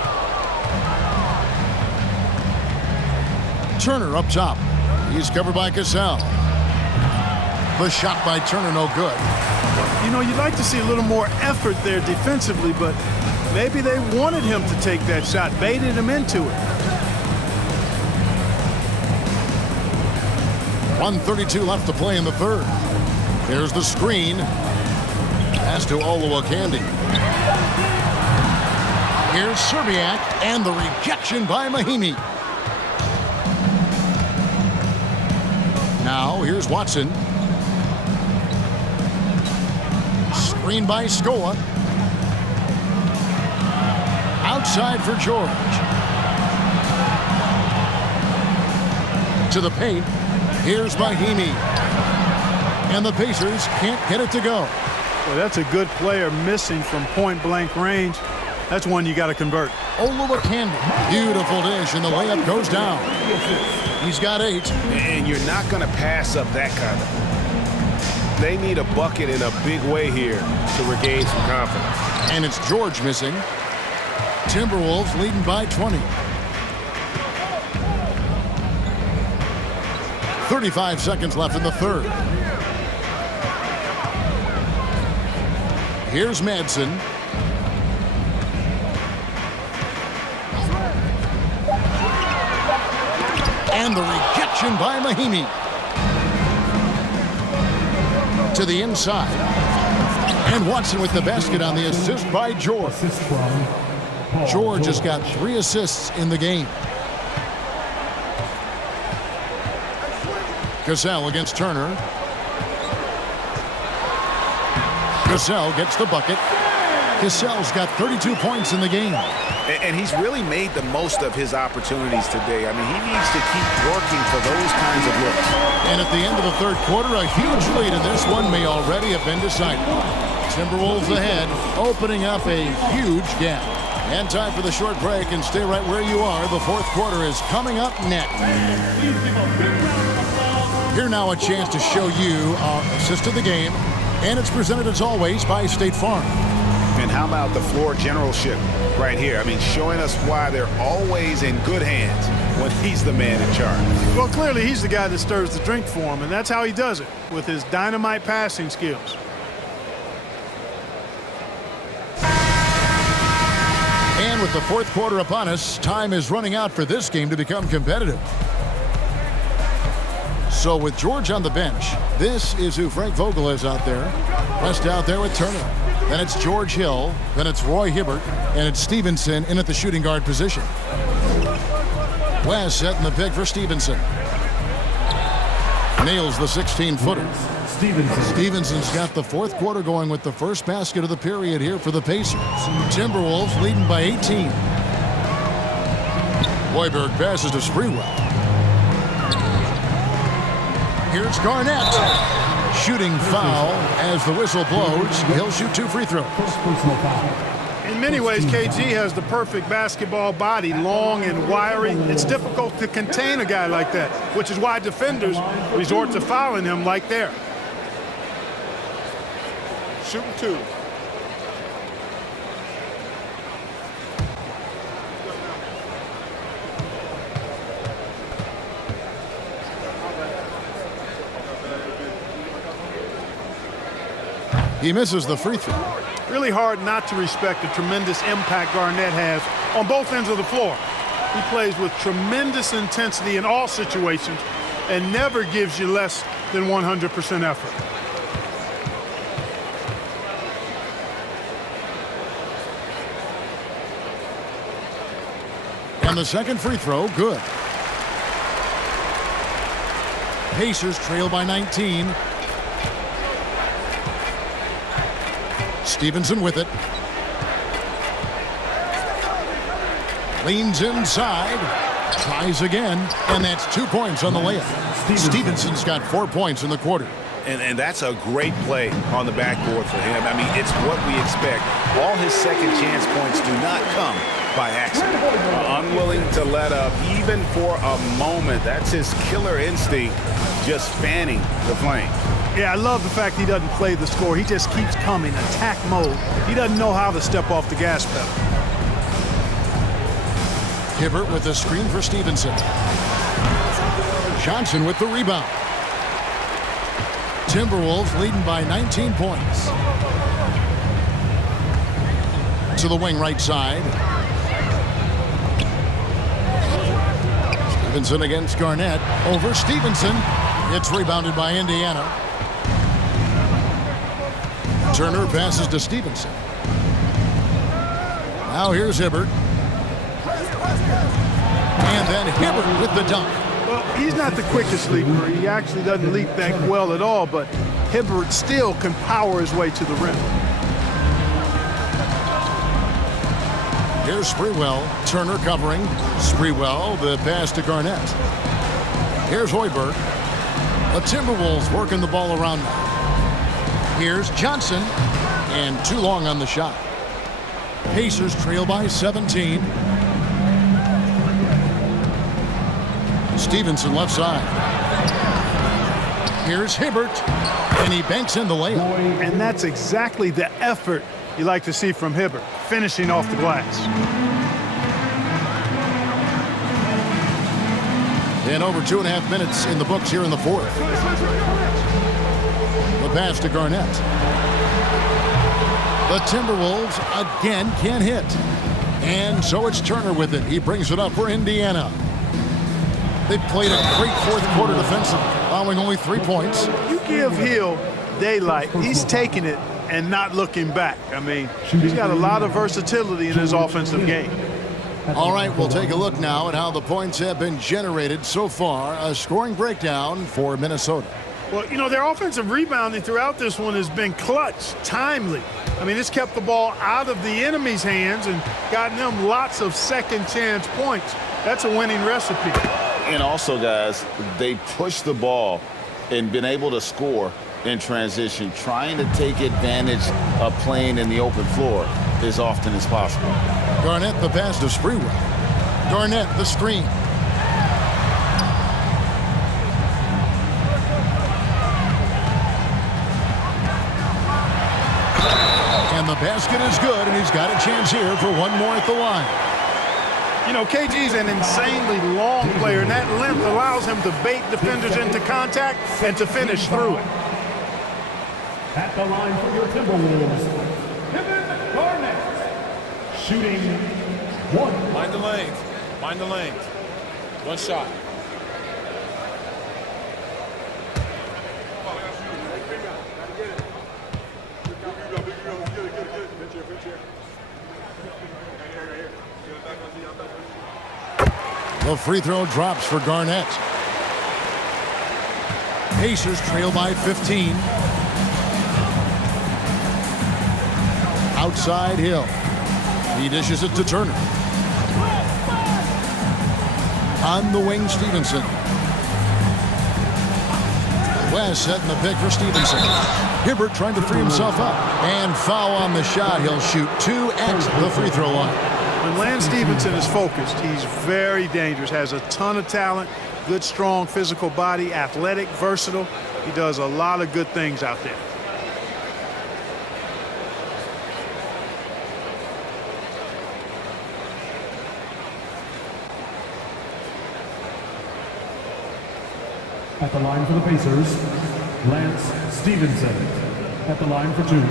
Turner up top. He's covered by Cassell. The shot by Turner, no good. You know, you'd like to see a little more effort there defensively, but maybe they wanted him to take that shot, baited him into it. 1:32 left to play in the third. There's the screen. Pass to Olowokandi. Here's Serbiak, and the rejection by Mahimi. Now, here's Watson. Screen by Scola. Outside for George. To the paint. Here's Mahimi. And the Pacers can't get it to go. Well, that's a good player missing from point-blank range. That's one you got to convert. Olowokandi. Beautiful dish, and the layup goes down. He's got 8. And you're not going to pass up that kind of. They need a bucket in a big way here to regain some confidence. And it's George missing. Timberwolves leading by 20. 35 seconds left in the third. Here's Madsen. And the rejection by Mahimi. To the inside. And Watson with the basket on the assist by George. George has got 3 assists in the game. Cassell against Turner. Cassell gets the bucket. Cassell's got 32 points in the game. And he's really made the most of his opportunities today. I mean, he needs to keep working for those kinds of looks. And at the end of the third quarter, a huge lead, and this one may already have been decided. Timberwolves ahead, opening up a huge gap. And time for the short break, and stay right where you are. The fourth quarter is coming up next. Here now a chance to show you our assist of the game, and it's presented as always by State Farm. And how about the floor generalship right here? I mean, showing us why they're always in good hands when he's the man in charge. Well, clearly he's the guy that stirs the drink for him, and that's how he does it, with his dynamite passing skills. And with the fourth quarter upon us, time is running out for this game to become competitive. So with George on the bench, this is who Frank Vogel is out there. West out there with Turner. Then it's George Hill. Then it's Roy Hibbert. And it's Stevenson in at the shooting guard position. West setting the pick for Stevenson. Nails the 16-footer. Stevenson's got the fourth quarter going with the first basket of the period here for the Pacers. Timberwolves leading by 18. Hoiberg passes to Sprewell. Here's Garnett. Shooting foul as the whistle blows. He'll shoot 2 free throws. In many ways, KG has the perfect basketball body, long and wiry. It's difficult to contain a guy like that, which is why defenders resort to fouling him like there. Shooting 2. He misses the free throw. Really hard not to respect the tremendous impact Garnett has on both ends of the floor. He plays with tremendous intensity in all situations and never gives you less than 100% effort. And the second free throw, good. Pacers trail by 19. Stevenson with it. Leans inside. Tries again. And that's 2 points on the layup. Stevenson's got 4 points in the quarter. And that's a great play on the backboard for him. I mean, it's what we expect. All his second chance points do not come by accident. Unwilling to let up even for a moment. That's his killer instinct, just fanning the flame. Yeah, I love the fact he doesn't play the score. He just keeps coming, attack mode. He doesn't know how to step off the gas pedal. Hibbert with the screen for Stevenson. Johnson with the rebound. Timberwolves leading by 19 points. To the wing right side. Stevenson against Garnett. Over Stevenson. It's rebounded by Indiana. Turner passes to Stevenson. Now here's Hibbert. And then Hibbert with the dunk. Well, he's not the quickest leaper. He actually doesn't leap that well at all, but Hibbert still can power his way to the rim. Here's Sprewell. Turner covering. Sprewell, the pass to Garnett. Here's Hoiberg. The Timberwolves working the ball around now. Here's Johnson. And too long on the shot. Pacers trail by 17. Stevenson left side. Here's Hibbert. And he banks in the layup. And that's exactly the effort you like to see from Hibbert, finishing off the glass. And over 2.5 minutes in the books here in the fourth. The pass to Garnett. The Timberwolves again can't hit. And so it's Turner with it. He brings it up for Indiana. They've played a great fourth quarter defensively, allowing only 3 points. You give Hill daylight, he's taking it and not looking back. I mean, he's got a lot of versatility in his offensive game. All right, we'll take a look now at how the points have been generated so far. A scoring breakdown for Minnesota. Well, you know, their offensive rebounding throughout this one has been clutch, timely. I mean, it's kept the ball out of the enemy's hands and gotten them lots of second chance points. That's a winning recipe. And also, guys, they pushed the ball and been able to score in transition, trying to take advantage of playing in the open floor as often as possible. Garnett the pass to Sprewell. Garnett the screen. And the basket is good, and he's got a chance here for one more at the line. You know, KG's an insanely long player, and that length allows him to bait defenders into contact and to finish through it. At the line for your Timberwolves, Kevin Garnett. Shooting one. Mind the lanes. Mind the lanes. One shot. The free throw drops for Garnett. Pacers trail by 15. Outside Hill. He dishes it to Turner. On the wing, Stevenson. West setting the pick for Stevenson. Hibbert trying to free himself up. And foul on the shot. He'll shoot 2 at the free throw line. When Lance Stevenson is focused, he's very dangerous, has a ton of talent, good, strong physical body, athletic, versatile. He does a lot of good things out there. At the line for the Pacers, Lance Stevenson. At the line for 2.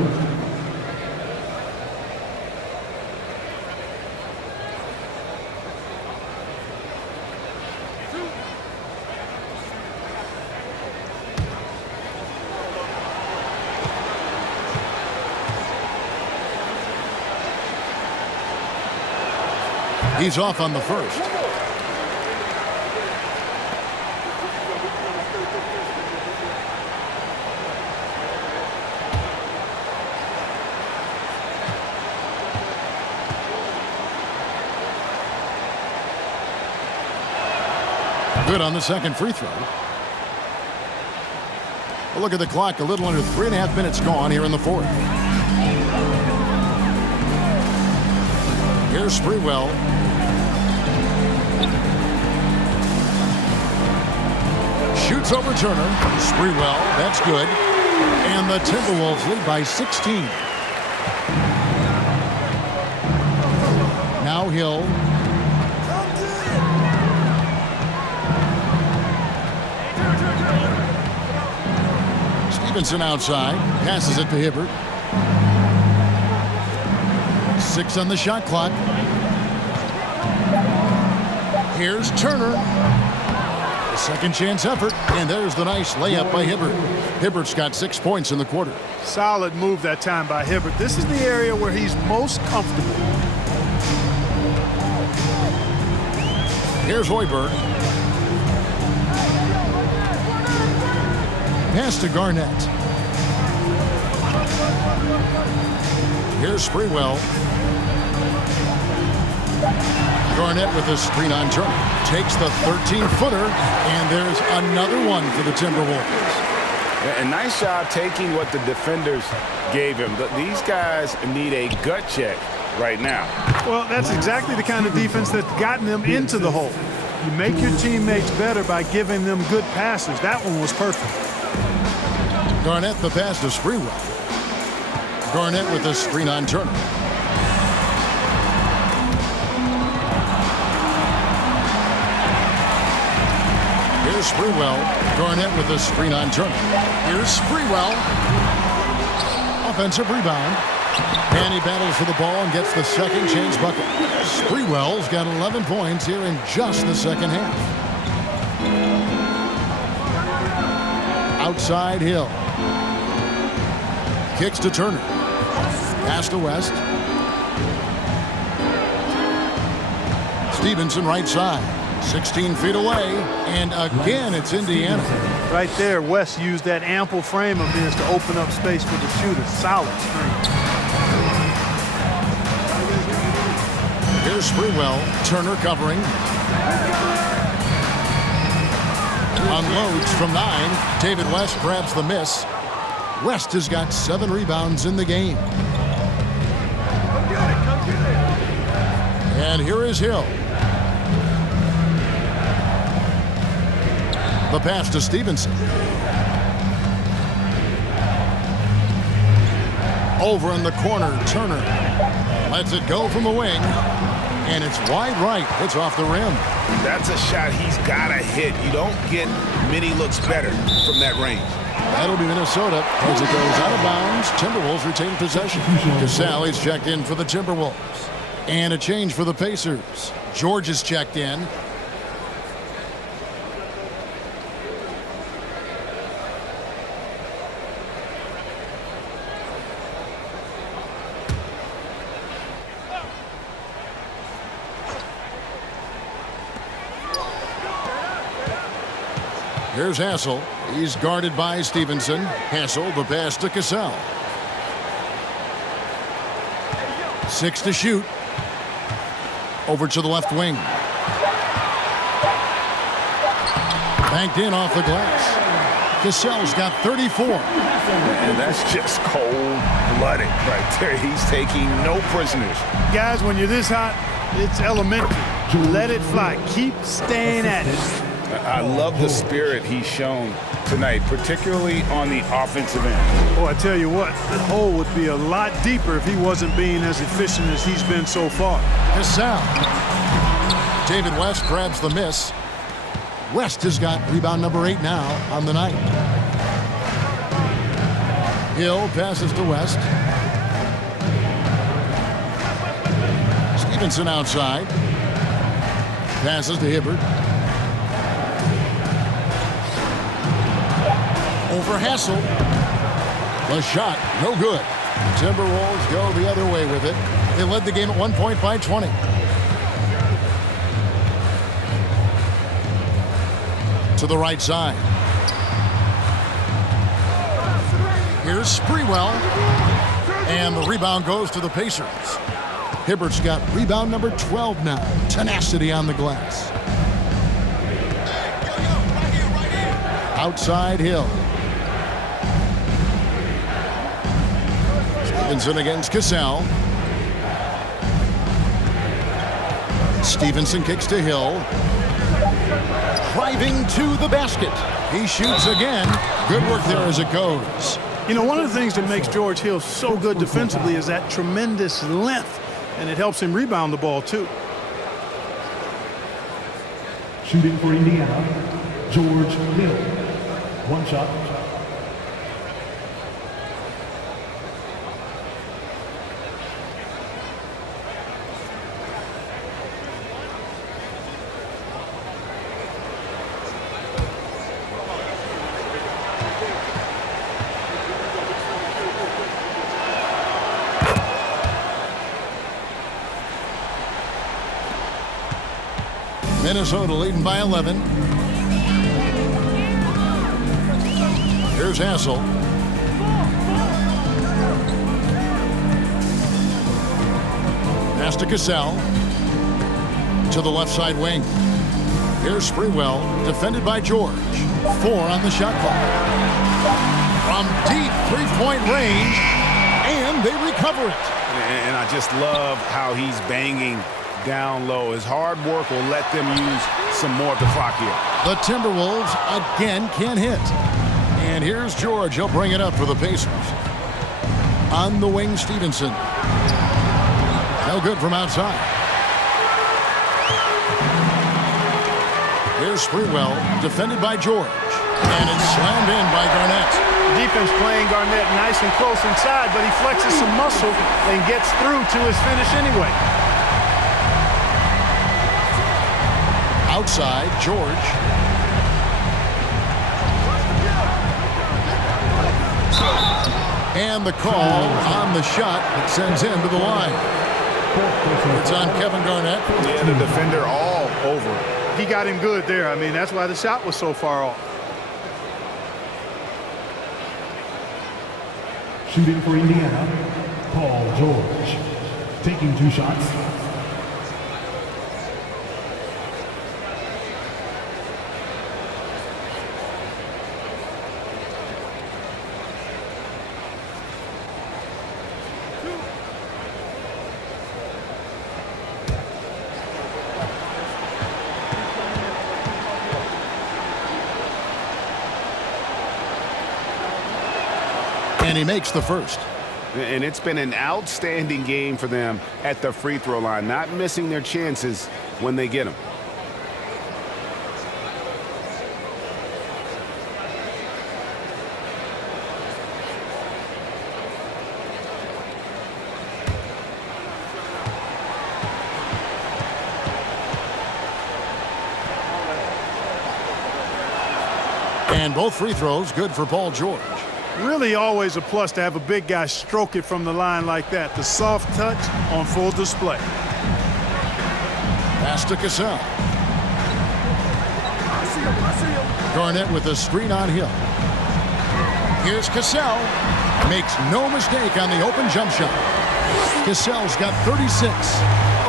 He's off on the first. Good on the second free throw. Well, look at the clock. A little under 3.5 minutes gone here in the fourth. Here's Here's Sprewell. Shoots over Turner. Sprewell, that's good. And the Timberwolves lead by 16. Now Hill. Stevenson outside. Passes it to Hibbert. 6 on the shot clock. Here's Turner. A second chance effort. And there's the nice layup by Hibbert. Hibbert's got 6 points in the quarter. Solid move that time by Hibbert. This is the area where he's most comfortable. Here's Hoiberg. Pass to Garnett. Here's Sprewell. Garnett with a screen on Turner. Takes the 13-footer, and there's another one for the Timberwolves. A nice job taking what the defenders gave him. These guys need a gut check right now. Well, that's exactly the kind of defense that's gotten them into the hole. You make your teammates better by giving them good passes. That one was perfect. Garnett the pass to Sprewell. Garnett with a screen on Turner. Here's Sprewell. Garnett with a screen on Turner. Here's Sprewell. Offensive rebound. And he battles for the ball and gets the second chance bucket. Sprewell's got 11 points here in just the second half. Outside Hill. Kicks to Turner. Pass to West. Stevenson right side. 16 feet away. And again, it's Indiana. Right there, West used that ample frame of his to open up space for the shooter. Solid screen. Here's Sprewell. Turner covering. Unloads from 9. David West grabs the miss. West has got 7 rebounds in the game. And here is Hill. The pass to Stevenson. Over in the corner, Turner lets it go from the wing. And it's wide right. It's off the rim. That's a shot he's got to hit. You don't get many looks better from that range. That'll be Minnesota as it goes out of bounds. Timberwolves retain possession. Casale's checked in for the Timberwolves. And a change for the Pacers. George is checked in. Here's Hassel. He's guarded by Stevenson. Hassel, the pass to Cassell. 6 to shoot. Over to the left wing. Banked in off the glass. Cassell's got 34. And that's just cold-blooded right there. He's taking no prisoners. Guys, when you're this hot, it's elementary. Let it fly. Keep staying at it. I love the spirit he's shown tonight, particularly on the offensive end. Oh, I tell you what, the hole would be a lot deeper if he wasn't being as efficient as he's been so far. Cassell. David West grabs the miss. West has got rebound number 8 now on the night. Hill passes to West. Stevenson outside. Passes to Hibbert. Over Hassel. The shot, no good. Timberwolves go the other way with it. They led the game at 1 point by 20. To the right side. Here's Sprewell. And the rebound goes to the Pacers. Hibbert's got rebound number 12 now. Tenacity on the glass. Outside Hill. Stevenson against Cassell. Stevenson kicks to Hill. Driving to the basket. He shoots again. Good work there as it goes. You know, one of the things that makes George Hill so good defensively is that tremendous length, and it helps him rebound the ball, too. Shooting for Indiana, George Hill. One shot. Minnesota leading by 11. Here's Hassel. Pass to Cassell. To the left side wing. Here's Sprewell, defended by George. 4 on the shot clock. From deep three-point range, and they recover it. And I just love how he's banging down low. His hard work will let them use some more of the clock here. The Timberwolves again can't hit. And here's George. He'll bring it up for the Pacers. On the wing, Stevenson. No good from outside. Here's Sprewell, defended by George. And it's slammed in by Garnett. Defense playing Garnett nice and close inside, but he flexes some muscle and gets through to his finish anyway. Outside, George. And the call on the shot that sends him to the line. It's on Kevin Garnett. Yeah, the defender all over it. He got him good there. I mean, that's why the shot was so far off. Shooting for Indiana, Paul George. Taking 2 shots. And he makes the first. And it's been an outstanding game for them at the free throw line, not missing their chances when they get them. And both free throws good for Paul George. Really always a plus to have a big guy stroke it from the line like that. The soft touch on full display. Pass to Cassell. Garnett with a screen on Hill. Here's Cassell. Makes no mistake on the open jump shot. Cassell's got 36.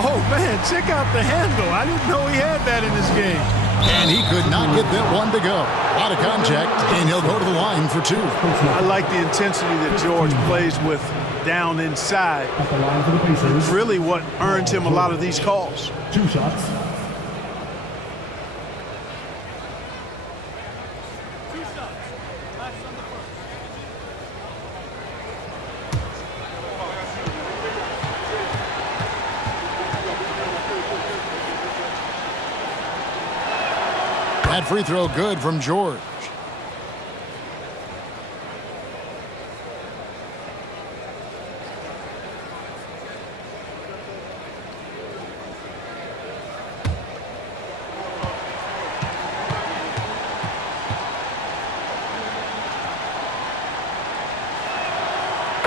Oh, man, check out the handle. I didn't know he had that in this game. And he could not get that one to go. A lot of contact, and he'll go to the line for 2. I like the intensity that George plays with down inside. At the line for the Pacers. It's really what earns him a lot of these calls. 2 shots. That free throw good from George.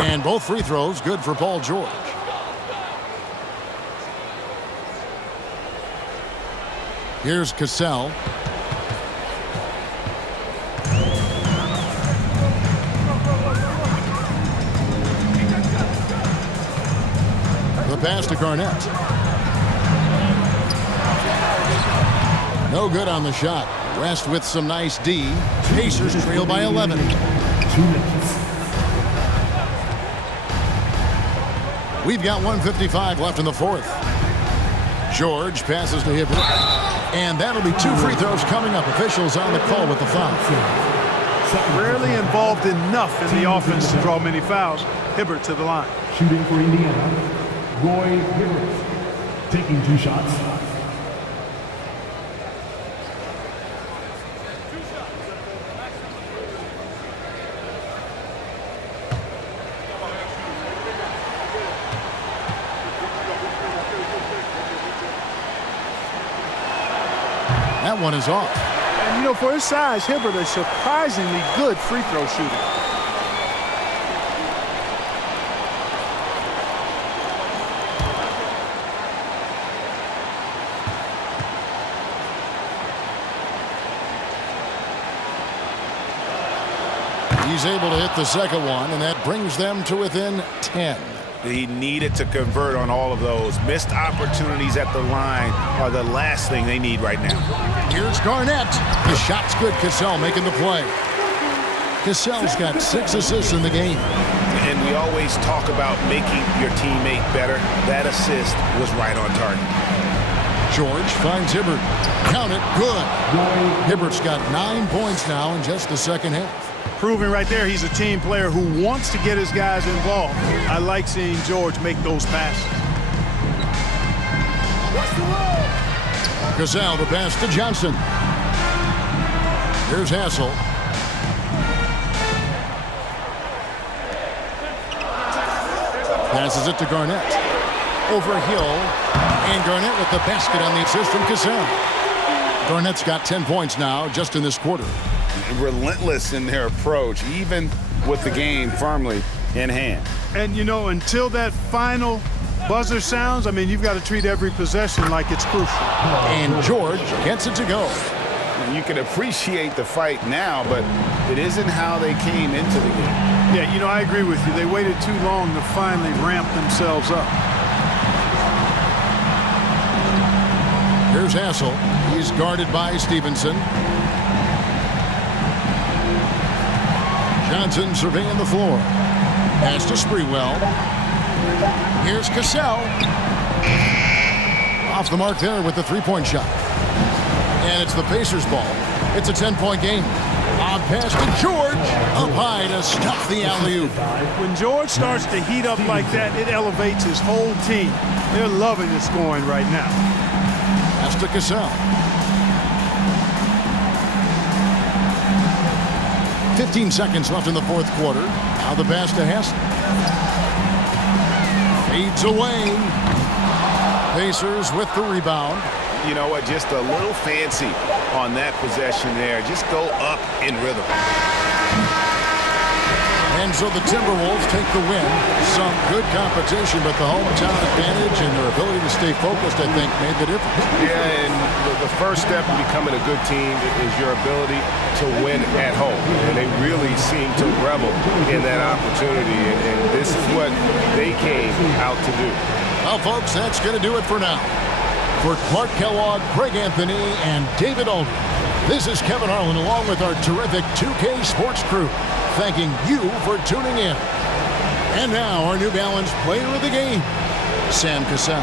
And both free throws good for Paul George. Here's Cassell. The pass to Garnett. No good on the shot. West with some nice D. Pacers trail by 11. 2 minutes. We've got 1:55 left in the fourth. George passes to Hibbert. And that'll be 2 free throws coming up. Officials on the call with the foul. Rarely involved enough in the offense to draw many fouls. Hibbert to the line. Shooting for Indiana, Roy Hibbert, taking 2 shots. That one is off. And, you know, for his size, Hibbert is surprisingly good free throw shooter. He's able to hit the second one, and that brings them to within 10. He needed to convert on all of those. Missed opportunities at the line are the last thing they need right now. Here's Garnett. The shot's good. Cassell making the play. Cassell's got 6 assists in the game. And we always talk about making your teammate better. That assist was right on target. George finds Hibbert. Count it. Good. Hibbert's got 9 points now in just the second half. Proving right there he's a team player who wants to get his guys involved. I like seeing George make those passes. Cassell to pass to Johnson. Here's Hassel. Passes it to Garnett. Over Hill. And Garnett with the basket on the assist from Cassell. Garnett's got 10 points now just in this quarter. Relentless in their approach, even with the game firmly in hand. And, you know, until that final buzzer sounds, I mean, you've got to treat every possession like it's crucial. And George gets it to go. You can appreciate the fight now, but it isn't how they came into the game. Yeah, you know, I agree with you. They waited too long to finally ramp themselves up. Here's Hassel. He's guarded by Stevenson. Johnson surveying the floor. Pass to Sprewell. Here's Cassell. Off the mark there with the 3-point shot. And it's the Pacers' ball. It's a 10-point game. Odd pass to George. Up high to stuff the alley-oop. When George starts to heat up like that, it elevates his whole team. They're loving the scoring right now. Pass to Cassell. 15 seconds left in the fourth quarter. Now the pass to Hassel. Fades away. Pacers with the rebound. You know what? Just a little fancy on that possession there. Just go up in rhythm. And so the Timberwolves take the win. Some good competition, but the hometown advantage and their ability to stay focused, I think, made the difference. Yeah, and the first step in becoming a good team is your ability to win at home. And they really seem to revel in that opportunity, and this is what they came out to do. Well, folks, that's going to do it for now. For Clark Kellogg, Greg Anthony, and David Aldridge, this is Kevin Harlan along with our terrific 2K Sports crew, thanking you for tuning in. And now our New Balance player of the game, Sam Cassell.